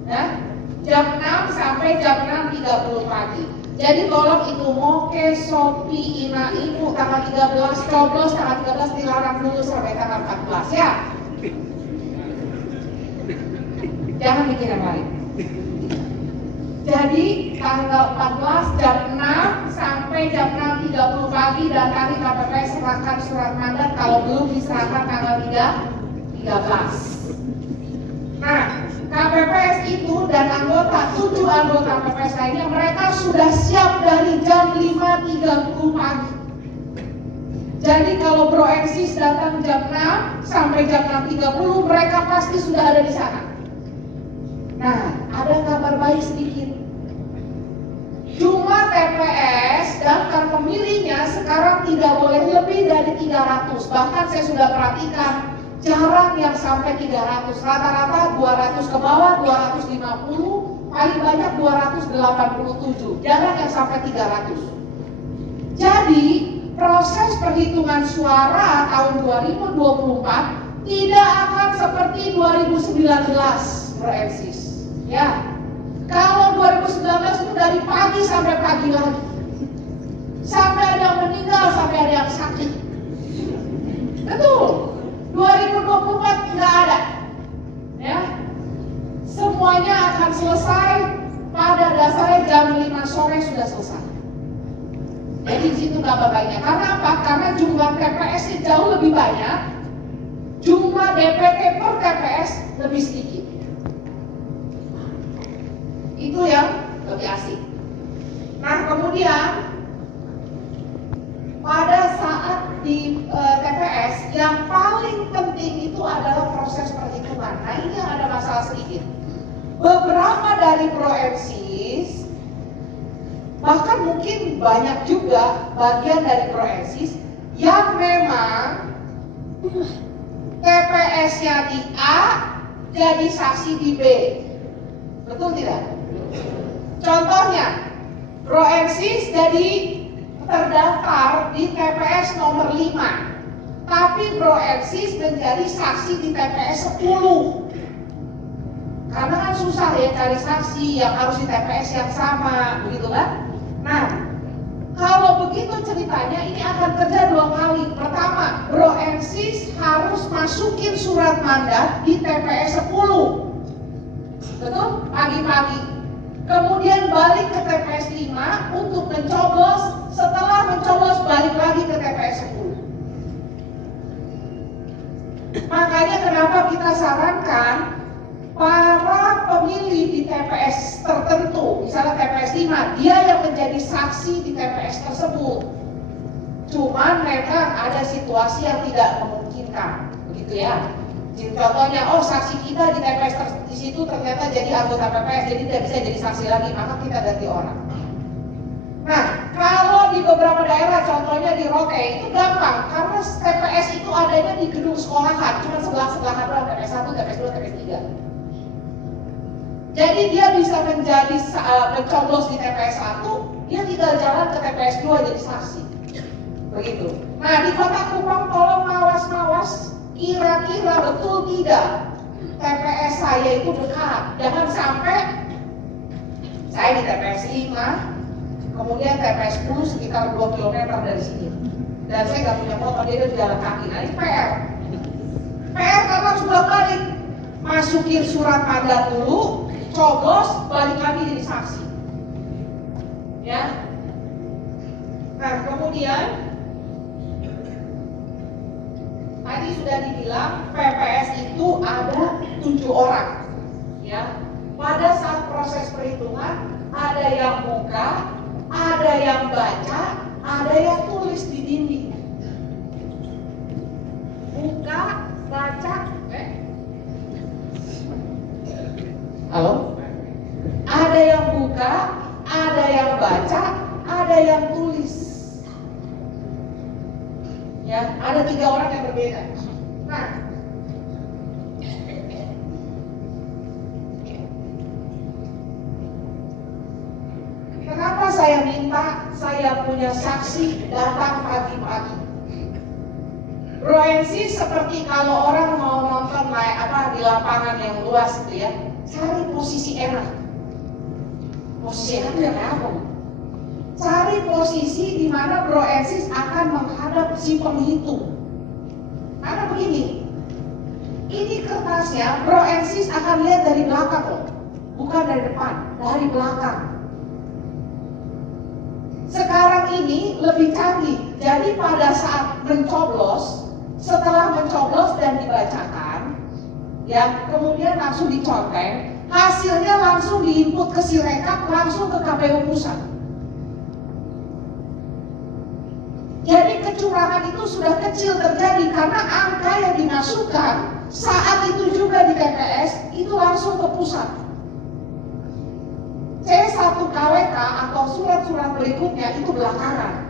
Ya, jam 6 sampai jam 6.30 pagi. Jadi tolong itu Moke, Sopi, Ina, Ibu tanggal 13, coblos tanggal 13 dilarang dulu sampai tanggal 14 ya. Jangan mikir yang lain. Jadi tanggal 14 jam 6 sampai jam 6.30 pagi datangi KPPS, serahkan surat mandat. Kalau belum diserahkan tanggal 13. Nah, KPPS itu dan anggota, 7 anggota KPPS lainnya, mereka sudah siap dari jam 5.30 pagi. Jadi kalau Bro Eksis datang jam 6 sampai jam 6.30, mereka pasti sudah ada di sana. Nah, ada kabar baik sedikit. Jumlah TPS daftar pemilihnya sekarang tidak boleh lebih dari 300. Bahkan saya sudah perhatikan jarang yang sampai 300. Rata-rata 200 ke bawah, 250, paling banyak 287. Jarang yang sampai 300. Jadi proses perhitungan suara tahun 2024 tidak akan seperti 2019, Bro Eksis. Ya, kalau 2019 itu dari pagi sampai pagi lagi, sampai ada yang meninggal, sampai ada yang sakit. Betul. 2024 nggak ada. Ya, semuanya akan selesai pada dasarnya jam 5 sore sudah selesai. Jadi di situ kabar baiknya. Karena apa? Karena jumlah TPS jauh lebih banyak, jumlah DPT per TPS lebih sedikit. Itu yang lebih asik. Nah kemudian pada saat di TPS yang paling penting itu adalah proses perhitungan. Nah ini yang ada masalah sedikit. Beberapa dari Bro Eksis, bahkan mungkin banyak juga bagian dari Bro Eksis yang memang TPS-nya di A jadi saksi di B. Betul tidak? Contohnya, Bro Eksis jadi terdaftar di TPS nomor 5, tapi Bro Eksis menjadi saksi di TPS 10. Karena kan susah ya cari saksi yang harus di TPS yang sama, begitu kan? Nah, kalau begitu ceritanya ini akan kerja 2 kali. Pertama, Bro Eksis harus masukin surat mandat di TPS 10. Betul? Pagi-pagi. Kemudian balik ke TPS 5 untuk mencoblos. Setelah mencoblos balik lagi ke TPS 10. Makanya kenapa kita sarankan para pemilih di TPS tertentu, misalnya TPS 5, dia yang menjadi saksi di TPS tersebut. Cuman memang ada situasi yang tidak memungkinkan, begitu ya. Contohnya, oh saksi kita di TPS di situ ternyata jadi anggota PPS, jadi tidak bisa jadi saksi lagi, maka kita ganti orang. Nah, kalau di beberapa daerah, contohnya di Rote, itu gampang, karena TPS itu adanya di gedung sekolahan, cuma sebelah-sebelahan doang, TPS 1, TPS 2, TPS 3. Jadi dia bisa menjadi mencoblos di TPS 1, dia tinggal jalan ke TPS 2 jadi saksi. Begitu. Nah, di Kota Kupang tolong mawas-mawas, kira-kira betul tidak TPS saya itu dekat. Jangan sampai saya di TPS 5, kemudian TPS 10 sekitar 2 km dari sini. Dan saya nggak punya motor, dia udah jalan kaki. Nah, ini PR. PR karena harus bolak-balik. Masukin surat mandat dulu, coblos, balik lagi jadi saksi. Ya. Nah, kemudian tadi sudah dibilang PPS itu ada 7 orang, ya. Pada saat proses perhitungan ada yang buka, ada yang baca, ada yang tulis di dinding. Buka, baca, halo? Ada yang buka, ada yang baca, ada yang tulis. Ya, ada 3 orang yang berbeda. Nah, kenapa saya minta saya punya saksi datang pagi-pagi? Broensi seperti kalau orang mau nonton di lapangan yang luas gitu ya, cari posisi enak. Posisi enak itu apa? Cari posisi di mana Broensis akan menghadap si penghitung. Karena begini, ini kertasnya Broensis akan lihat dari belakang loh, bukan dari depan, dari belakang. Sekarang ini lebih canggih. Jadi pada saat mencoblos, setelah mencoblos dan dibacakan, ya kemudian langsung diconteng, hasilnya langsung diinput ke Sirekap, langsung ke KPU Pusat. Jadi kecurangan itu sudah kecil terjadi karena angka yang dimasukkan saat itu juga di TPS itu langsung ke pusat. C1 KWK atau surat-surat berikutnya itu belakangan.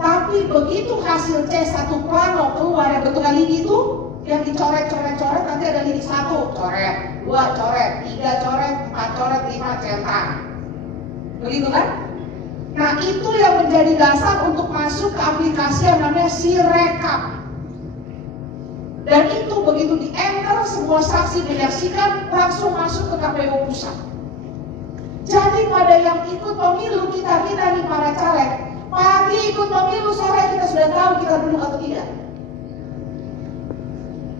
Tapi begitu hasil C1 plano keluar yang bentukan lidi itu, yang dicoret-coret-coret nanti ada lidi 1 coret, 2 coret, 3 coret, 4 coret, 5 centang. Begitu kan? Nah, itu yang menjadi dasar untuk masuk ke aplikasi yang namanya Sirekap. Dan itu begitu di-enter, semua saksi menyaksikan, langsung masuk ke KPU Pusat. Jadi pada yang ikut pemilu, kita nih para caleg, pagi ikut pemilu, sore kita sudah tahu kita duduk atau tidak.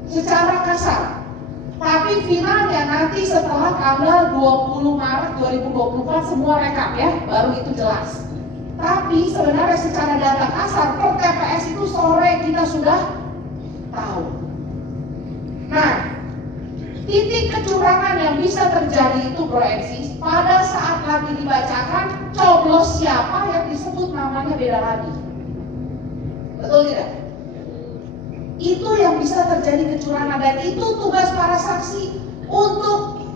Secara kasar. Tapi finalnya nanti setelah tanggal 20 Maret 2024 semua rekap ya, baru itu jelas. Tapi sebenarnya secara data kasar per TPS itu sore kita sudah tahu. Nah, titik kecurangan yang bisa terjadi itu Broensis pada saat lagi dibacakan coblos siapa yang disebut namanya beda lagi. Betul tidak? Itu yang bisa terjadi kecurangan dan itu tugas para saksi untuk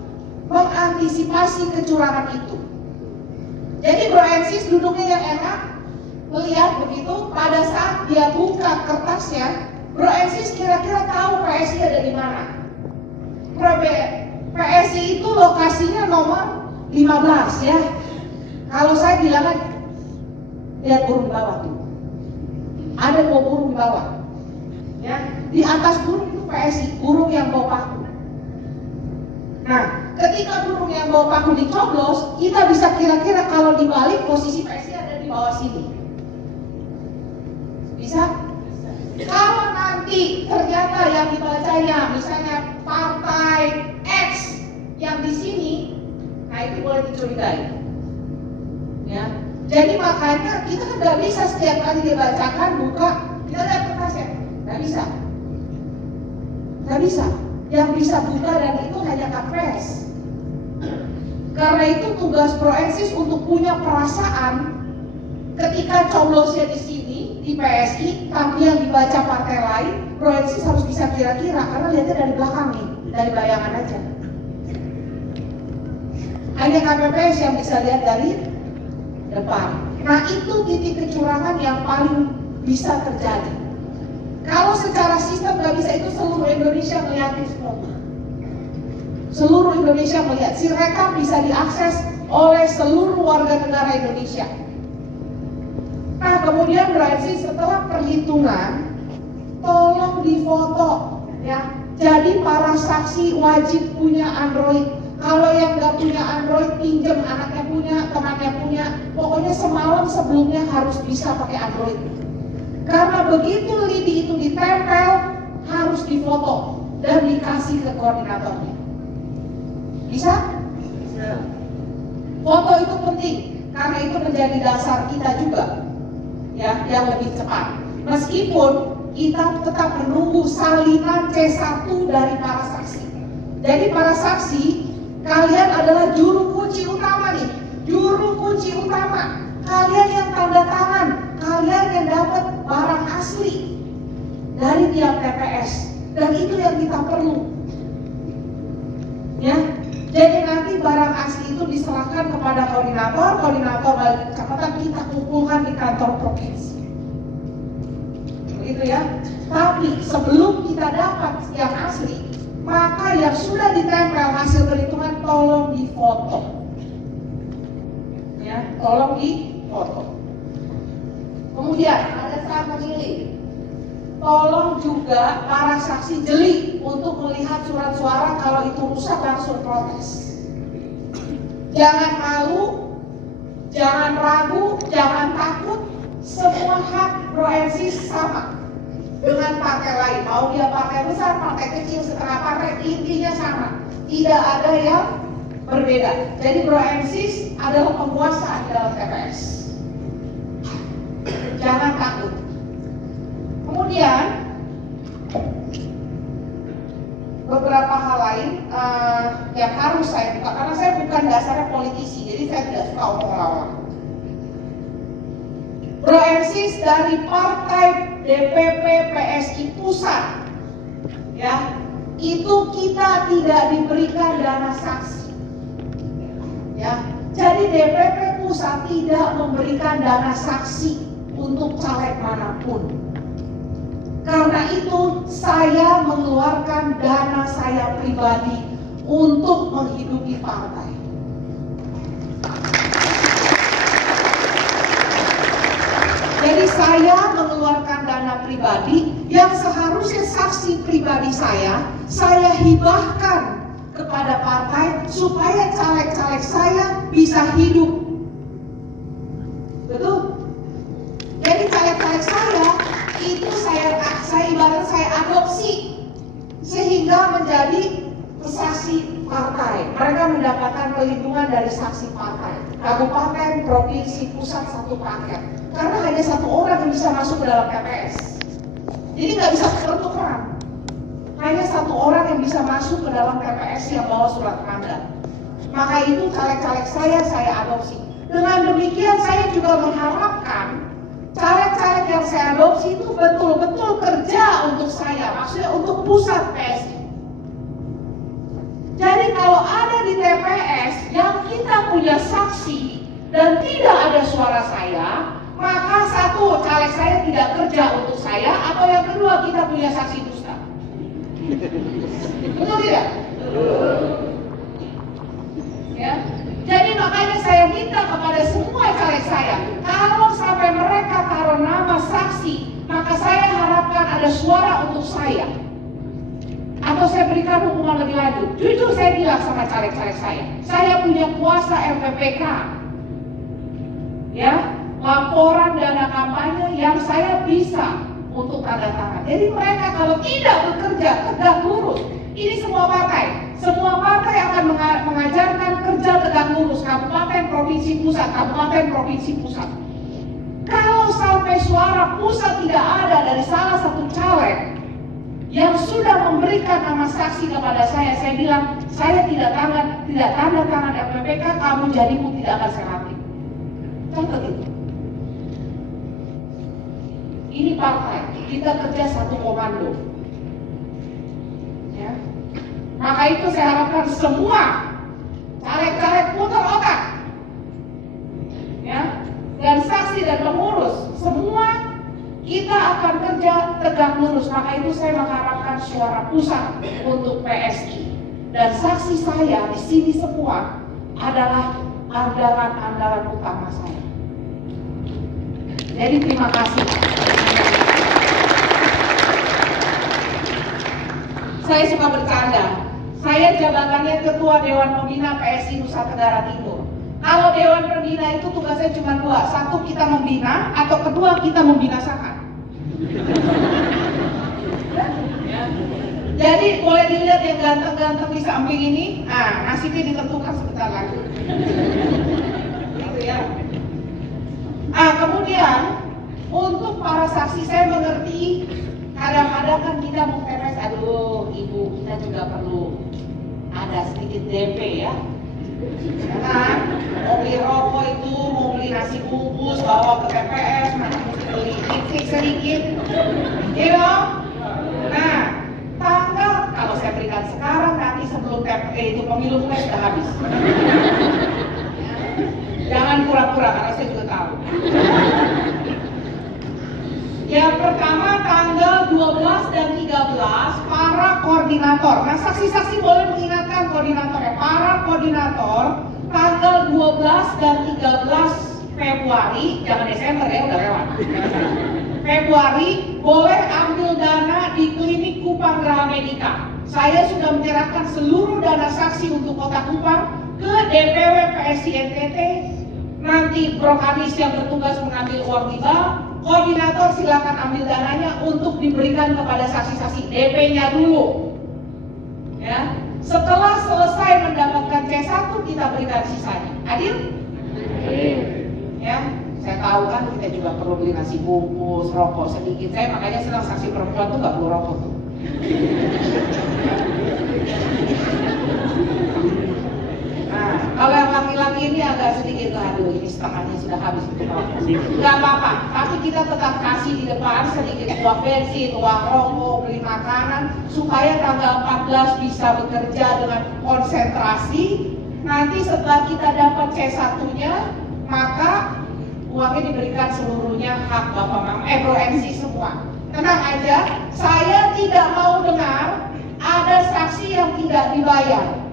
mengantisipasi kecurangan itu. Jadi Broensis duduknya yang enak, melihat begitu pada saat dia buka kertasnya, Broensis kira-kira tahu PSI ada di mana. PSI itu lokasinya nomor 15 ya. Kalau saya bilang lihat burung di bawah tuh, ada 2 burung di bawah. Ya, di atas burung itu PSI, burung yang bawa paku. Nah, ketika burung yang bawa paku dicoblos, kita bisa kira-kira kalau dibalik posisi PSI ada di bawah sini. Bisa? Kalau nanti ternyata yang dibacanya misalnya partai X yang di sini, nah itu boleh dicurigai. Ya, jadi makanya kita kan nggak bisa setiap kali dibacakan buka kita lihat kertasnya, nggak bisa. Nggak bisa. Yang bisa buka dan itu hanya KPS. Karena itu tugas Proensis untuk punya perasaan ketika coblosnya di sini di PSI, tapi yang dibaca partai lain, Proensis harus bisa kira-kira karena lihatnya dari belakang nih, dari bayangan aja. Hanya KPPS yang bisa lihat dari depan. Nah itu titik kecurangan yang paling bisa terjadi. Kalau secara sistem nggak bisa, itu seluruh Indonesia melihat semua. Seluruh Indonesia melihat, Sirekap bisa diakses oleh seluruh warga negara Indonesia. Nah kemudian berarti setelah perhitungan, tolong difoto ya. Jadi para saksi wajib punya Android. Kalau yang nggak punya Android, pinjam anaknya punya, temannya punya. Pokoknya semalam sebelumnya harus bisa pakai Android. Karena begitu lidi itu ditempel, harus difoto dan dikasih ke koordinatornya. Bisa? Bisa. Foto itu penting karena itu menjadi dasar kita juga, ya, yang lebih cepat. Meskipun kita tetap menunggu salinan C1 dari para saksi. Jadi para saksi, kalian adalah juru kunci utama nih, juru kunci utama. Kalian yang tanda tangan, kalian yang dapat barang asli dari tiap TPS, dan itu yang kita perlu. Ya, jadi nanti barang asli itu diserahkan kepada koordinator balik kecamatan, kita kumpulkan di kantor provinsi. Begitu ya. Tapi sebelum kita dapat yang asli, maka yang sudah ditempel hasil perhitungan tolong difoto. Ya, tolong difoto. Kemudian ada saat memilih, tolong juga para saksi jeli untuk melihat surat suara, kalau itu rusak langsung protes. Jangan malu, jangan ragu, jangan takut. Semua hak Proensis sama dengan partai lain, mau dia partai besar, partai kecil, setengah partai, intinya sama, tidak ada yang berbeda. Jadi Proensis adalah penguasa di dalam TPS. Jangan takut. Kemudian beberapa hal lain yang harus saya buka, karena saya bukan dasarnya politisi, jadi saya tidak suka omong lawan. Proensis dari partai DPP PSI pusat, ya, itu kita tidak diberikan dana saksi, ya. Jadi DPP pusat tidak memberikan dana saksi untuk caleg manapun. Karena itu saya mengeluarkan dana saya pribadi untuk menghidupi partai. Jadi saya mengeluarkan dana pribadi yang seharusnya saksi pribadi saya hibahkan kepada partai supaya caleg-caleg saya bisa hidup. Betul? Jadi caleg-caleg saya itu saya ibarat saya adopsi sehingga menjadi saksi partai. Mereka mendapatkan perlindungan dari saksi partai. Kabupaten, provinsi, pusat satu paket. Karena hanya satu orang yang bisa masuk ke dalam TPS. Jadi nggak bisa pertukaran. Hanya satu orang yang bisa masuk ke dalam TPS yang bawa surat mandat. Maka itu caleg-caleg saya adopsi. Dengan demikian saya juga mengharapkan caleg-caleg yang saya adopsi itu betul-betul kerja untuk saya, maksudnya untuk pusat PSI. Jadi kalau ada di TPS yang kita punya saksi dan tidak ada suara saya, maka satu, caleg saya tidak kerja untuk saya, atau yang kedua kita punya saksi dusta. Betul tidak? Ya. Jadi makanya saya minta kepada semua caleg saya, kalau sampai mereka taruh nama saksi, maka saya harapkan ada suara untuk saya. Atau saya berikan hukuman lebih lanjut. Jujur saya bilang sama caleg-caleg saya punya kuasa LPPK. Ya, laporan dana kampanye yang saya bisa untuk tanda tangan. Jadi mereka kalau tidak bekerja tegak lurus, ini semua partai akan mengajarkan kerja tegak lurus, kabupaten, provinsi, pusat, kabupaten, provinsi, pusat. Kalau sampai suara pusat tidak ada dari salah satu caleg yang sudah memberikan nama saksi kepada saya bilang, saya tidak tanda tangan LPPK, kamu jadimu tidak akan saya lantik. Contoh gitu. Ini partai, kita kerja satu komando. Ya. Maka itu saya harapkan semua caleg-caleg putar otak. Ya. Dan saksi dan pengurus, semua kita akan kerja tegak lurus. Maka itu saya mengharapkan suara pusat untuk PSI. Dan saksi saya di sini semua adalah andalan-andalan utama saya. Jadi terima kasih. Saya suka bercanda. Saya jabatannya Ketua Dewan Pembina PSI Nusa Tenggara Timur. Kalau Dewan Pembina itu tugasnya cuma dua. Satu, kita membina, atau kedua, kita membinasakan. Ya. Jadi boleh dilihat yang ganteng-ganteng di samping ini. Nah, nasibnya ditentukan sebentar lagi. Gitu ya. Kemudian untuk para saksi, saya mengerti kadang-kadang kan kita mau PPS, aduh ibu, kita juga perlu ada sedikit DP ya. Karena mau beli rokok itu, mau beli nasi bungkus, bawa ke TPS, mesti beli titik sedikit, gitu. Nah, tanggal kalau saya berikan sekarang, nanti sebelum itu pemilu mulai sudah habis. Jangan pura-pura, karena saya juga tahu. Yang pertama tanggal 12 dan 13 para koordinator. Nah, saksi-saksi boleh mengingatkan koordinatornya. Para koordinator tanggal 12 dan 13 Februari, jangan Desember ya, udah lewat. Februari boleh ambil dana di klinik Kupang Graha Medica. Saya sudah menyerahkan seluruh dana saksi untuk Kota Kupang ke DPW PSI NTT. Nanti Bro Kadis yang bertugas mengambil uang di bank, koordinator silakan ambil dananya untuk diberikan kepada saksi-saksi. DP-nya dulu. Ya. Setelah selesai mendapatkan C1 kita berikan sisanya. Adil? Ya. Saya tahu kan kita juga perlu beli nasi bungkus, rokok sedikit. Saya makanya senang saksi perempuan tuh nggak perlu rokok tuh. Nah, kalau yang laki-laki ini agak sedikit, aduh ini setengahnya sudah habis untuk rokok. Gak apa-apa, tapi kita tetap kasih di depan sedikit uang bensin, uang rokok, beli makanan, supaya tanggal 14 bisa bekerja dengan konsentrasi. Nanti setelah kita dapat C1-nya, maka uangnya diberikan seluruhnya hak Bapak Mama, Bro MC semua. Tenang aja, saya tidak mau dengar ada saksi yang tidak dibayar.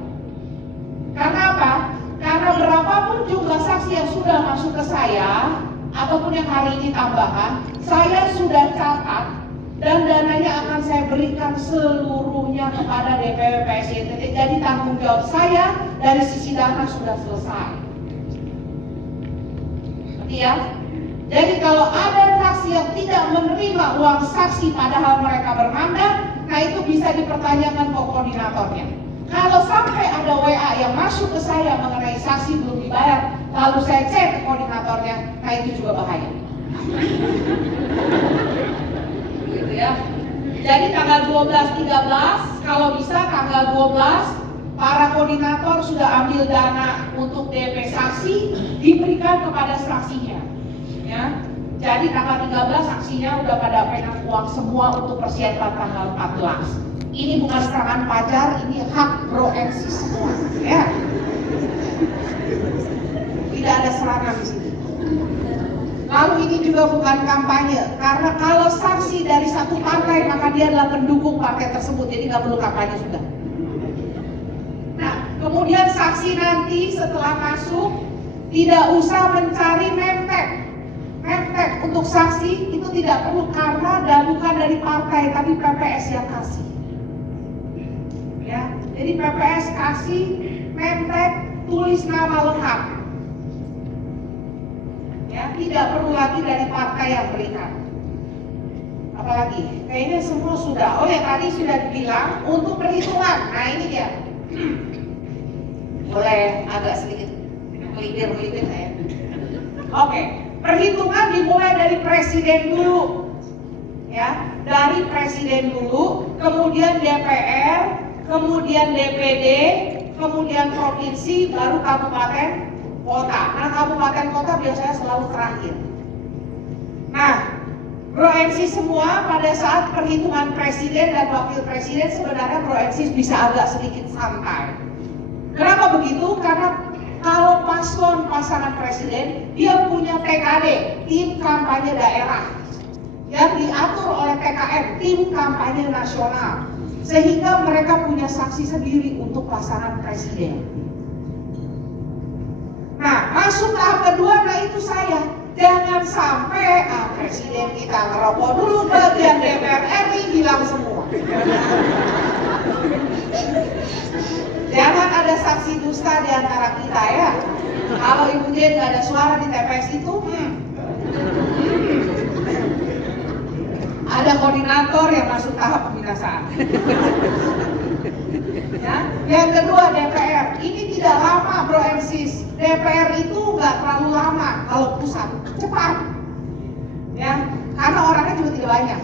Karena apa? Karena berapapun jumlah saksi yang sudah masuk ke saya, ataupun yang hari ini tambahan, saya sudah catat dan dananya akan saya berikan seluruhnya kepada DPW PSI NTT. Jadi tanggung jawab saya dari sisi dana sudah selesai. Ya. Jadi kalau ada saksi yang tidak menerima uang saksi padahal mereka bermandat, nah itu bisa dipertanyakan ke koordinatornya. Kalau sampai ada WA yang masuk ke saya mengenai saksi belum dibayar, lalu saya cek ke koordinatornya, nah itu juga bahaya. Gitu ya. Jadi tanggal 12-13, kalau bisa tanggal 12 para koordinator sudah ambil dana untuk DP saksi, diberikan kepada saksinya. Ya. Jadi tanggal 13 saksinya udah pada pegang uang semua untuk persiapan tanggal 14. Ini bukan serangan pacar, ini hak Bro MC semua. Ya. Tidak ada serangan di sini. Lalu ini juga bukan kampanye, karena kalau saksi dari satu partai maka dia adalah pendukung partai tersebut, jadi nggak perlu kampanye sudah. Nah, kemudian saksi nanti setelah masuk tidak usah mencari memtek. Memtek untuk saksi itu tidak perlu karena dan bukan dari partai tapi PPS yang kasih. Ya, jadi PPS kasih memtek, tulis nama lengkap. Ya, tidak perlu lagi dari partai yang berikan. Apalagi, kayaknya semua sudah. Oh ya, tadi sudah dibilang untuk perhitungan. Nah ini dia. Boleh agak sedikit melipir saya. Oke, perhitungan dimulai dari presiden dulu. ya, dari presiden dulu, kemudian DPR, kemudian DPD, kemudian provinsi, baru kabupaten kota. Nah, kabupaten kota biasanya selalu terakhir. Nah, Bro Ensis semua pada saat perhitungan presiden dan wakil presiden sebenarnya Bro Ensis bisa agak sedikit santai. Kenapa begitu? Karena kalau paslon pasangan presiden, dia punya TKD, tim kampanye daerah, yang diatur oleh TKN, tim kampanye nasional, sehingga mereka punya saksi sendiri untuk pasangan presiden. Nah, masuk tahap kedua, nah itu saya. Jangan sampai presiden kita ngerokok dulu, bagian DPR RI hilang semua. Jangan ada saksi dusta di antara kita ya. Kalau Ibu Jen nggak ada suara di TPS itu, ada koordinator yang masuk tahap pembinasaan. Ya. Yang kedua DPR, ini tidak lama Bro Ensis. DPR itu nggak terlalu lama kalau pusat, cepat. Ya, karena orangnya juga tidak banyak.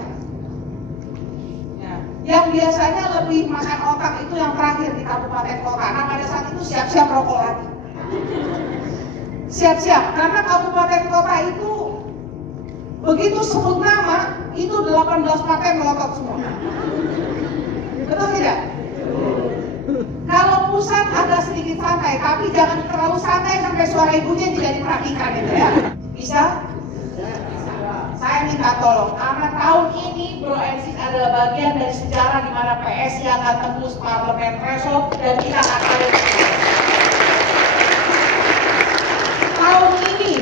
Ya. Yang biasanya lebih makan otak itu yang terakhir di kabupaten kota. Nah pada saat itu siap-siap rokok lagi. Siap-siap, karena kabupaten kota itu begitu sebut nama, itu 18 partai melotot semua. Betul tidak? Kalau pusat agak sedikit santai, tapi jangan terlalu santai sampai suara ibunya tidak diperhatikan itu ya. Bisa? Saya minta tolong, karena tahun ini Bro Ensis adalah bagian dari sejarah di mana PSI akan tembus parlemen threshold dan kita akan tahun ini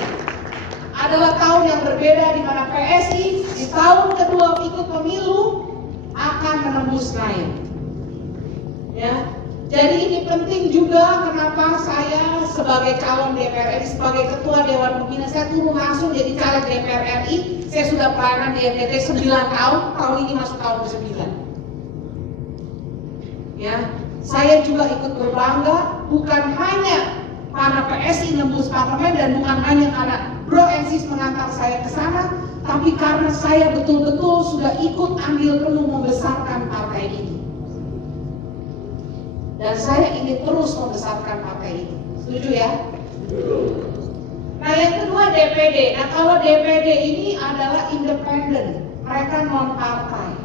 adalah tahun yang berbeda di mana PSI di tahun kedua ikut pemilu akan menembus naik. Ya. Jadi ini penting juga kenapa saya sebagai calon DPR RI, sebagai ketua Dewan Pembina, saya turun langsung jadi caleg DPR RI. Saya sudah pelayanan di NTT 9 tahun ini masuk tahun ke-9. Ya, saya juga ikut berbangga bukan hanya karena PSI nembus parlemen dan bukan hanya karena Bro Ensis mengantar saya ke sana, tapi karena saya betul-betul sudah ikut andil penuh membesarkan partai ini. Dan saya ingin terus membesarkan partai ini. Setuju ya? Nah yang kedua DPD. Nah kalau DPD ini adalah independen, mereka non partai.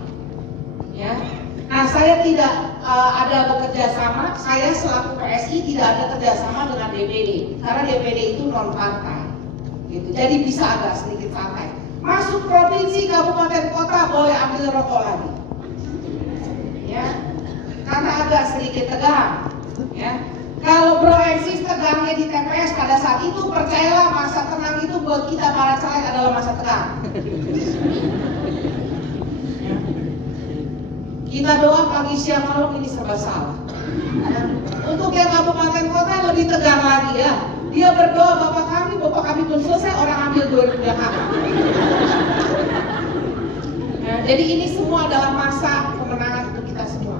Ya. Nah saya tidak ada bekerja sama. Saya selaku PSI tidak ada kerjasama dengan DPD karena DPD itu non partai. Gitu. Jadi bisa agak sedikit santai. Masuk provinsi, kabupaten, kota boleh ambil rokok lagi. Ya. Karena agak sedikit tegang, ya. Kalau Bro Ensis tegangnya di TPS pada saat itu, percayalah masa tenang itu buat kita para caleg adalah masa tegang. Ya. Kita doa pagi siang malam ini serba salah. Untuk yang kabupaten kota lebih tegang lagi ya. Dia berdoa bapak kami belum selesai, orang ambil 2000 Jakarta. Ya, jadi ini semua adalah masa kemenangan untuk kita semua.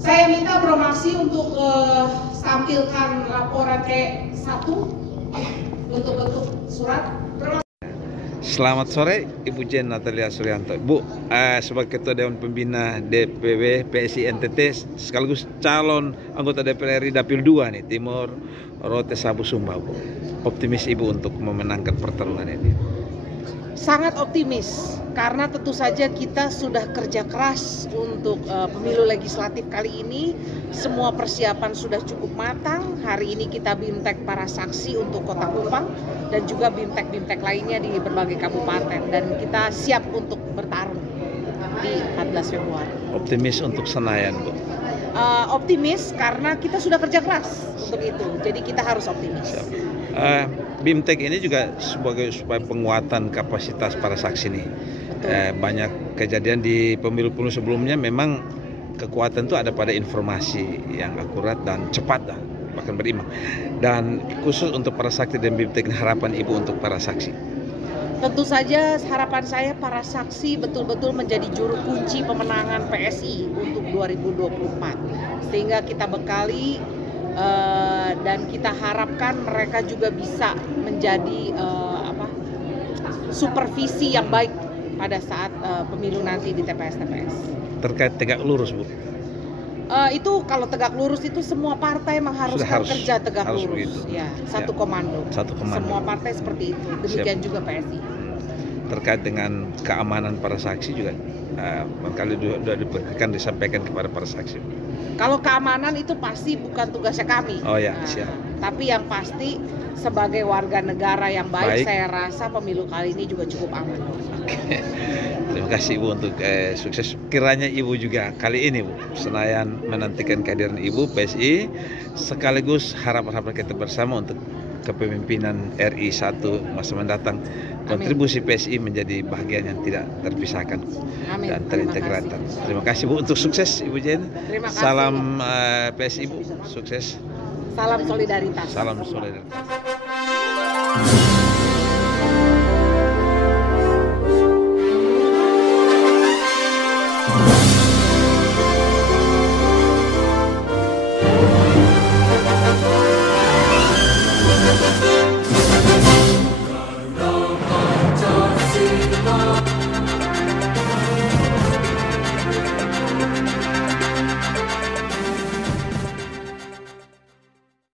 Saya minta Bro Maksi untuk tampilkan laporan C1 untuk bentuk surat. Selamat sore Ibu Jen Natalia Suryanto. Bu, sebagai Ketua Dewan Pembina DPW PSI NTT sekaligus calon anggota DPR RI Dapil 2 nih, Timur Rote Sabu Sumba, Bu. Optimis Ibu untuk memenangkan pertarungan ini? Sangat optimis, karena tentu saja kita sudah kerja keras untuk pemilu legislatif kali ini. Semua persiapan sudah cukup matang. Hari ini kita bimtek para saksi untuk Kota Kupang dan juga bimtek-bimtek lainnya di berbagai kabupaten. Dan kita siap untuk bertarung di 14 Februari. Optimis untuk Senayan, Bu? Optimis karena kita sudah kerja keras untuk itu. Jadi kita harus optimis. Bimtek ini juga sebagai supaya penguatan kapasitas para saksi nih. Banyak kejadian di pemilu-pemilu sebelumnya memang kekuatan itu ada pada informasi yang akurat dan cepat bahkan berimbang. Dan khusus untuk para saksi dan bimtek, harapan Ibu untuk para saksi? Tentu saja harapan saya para saksi betul-betul menjadi juru kunci pemenangan PSI untuk 2024. Sehingga kita bekali dan kita harapkan mereka juga bisa menjadi supervisi yang baik pada saat pemilu nanti di TPS-TPS. Terkait tegak lurus, Bu. Itu kalau tegak lurus itu semua partai mengharuskan kerja tegak harus lurus. begitu. Ya, satu komando. Satu komando. Semua partai seperti itu. Demikian Siap. juga PSI. Terkait dengan keamanan para saksi juga, barangkali sudah disampaikan kepada para saksi. Kalau keamanan itu pasti bukan tugasnya kami. Oh ya, siap. Tapi yang pasti sebagai warga negara yang baik, saya rasa pemilu kali ini juga cukup aman. Oke. Terima kasih Ibu untuk sukses. Kiranya Ibu juga kali ini, Bu, Senayan menantikan kehadiran Ibu PSI, sekaligus harapan-harapan kita bersama untuk kepemimpinan RI 1 masa mendatang. Kontribusi PSI menjadi bagian yang tidak terpisahkan. Amin. Dan terintegrasi. Terima kasih Bu untuk sukses Ibu Jen. Terima kasih. Salam PSI Bu, sukses. Salam solidaritas. Salam solidaritas.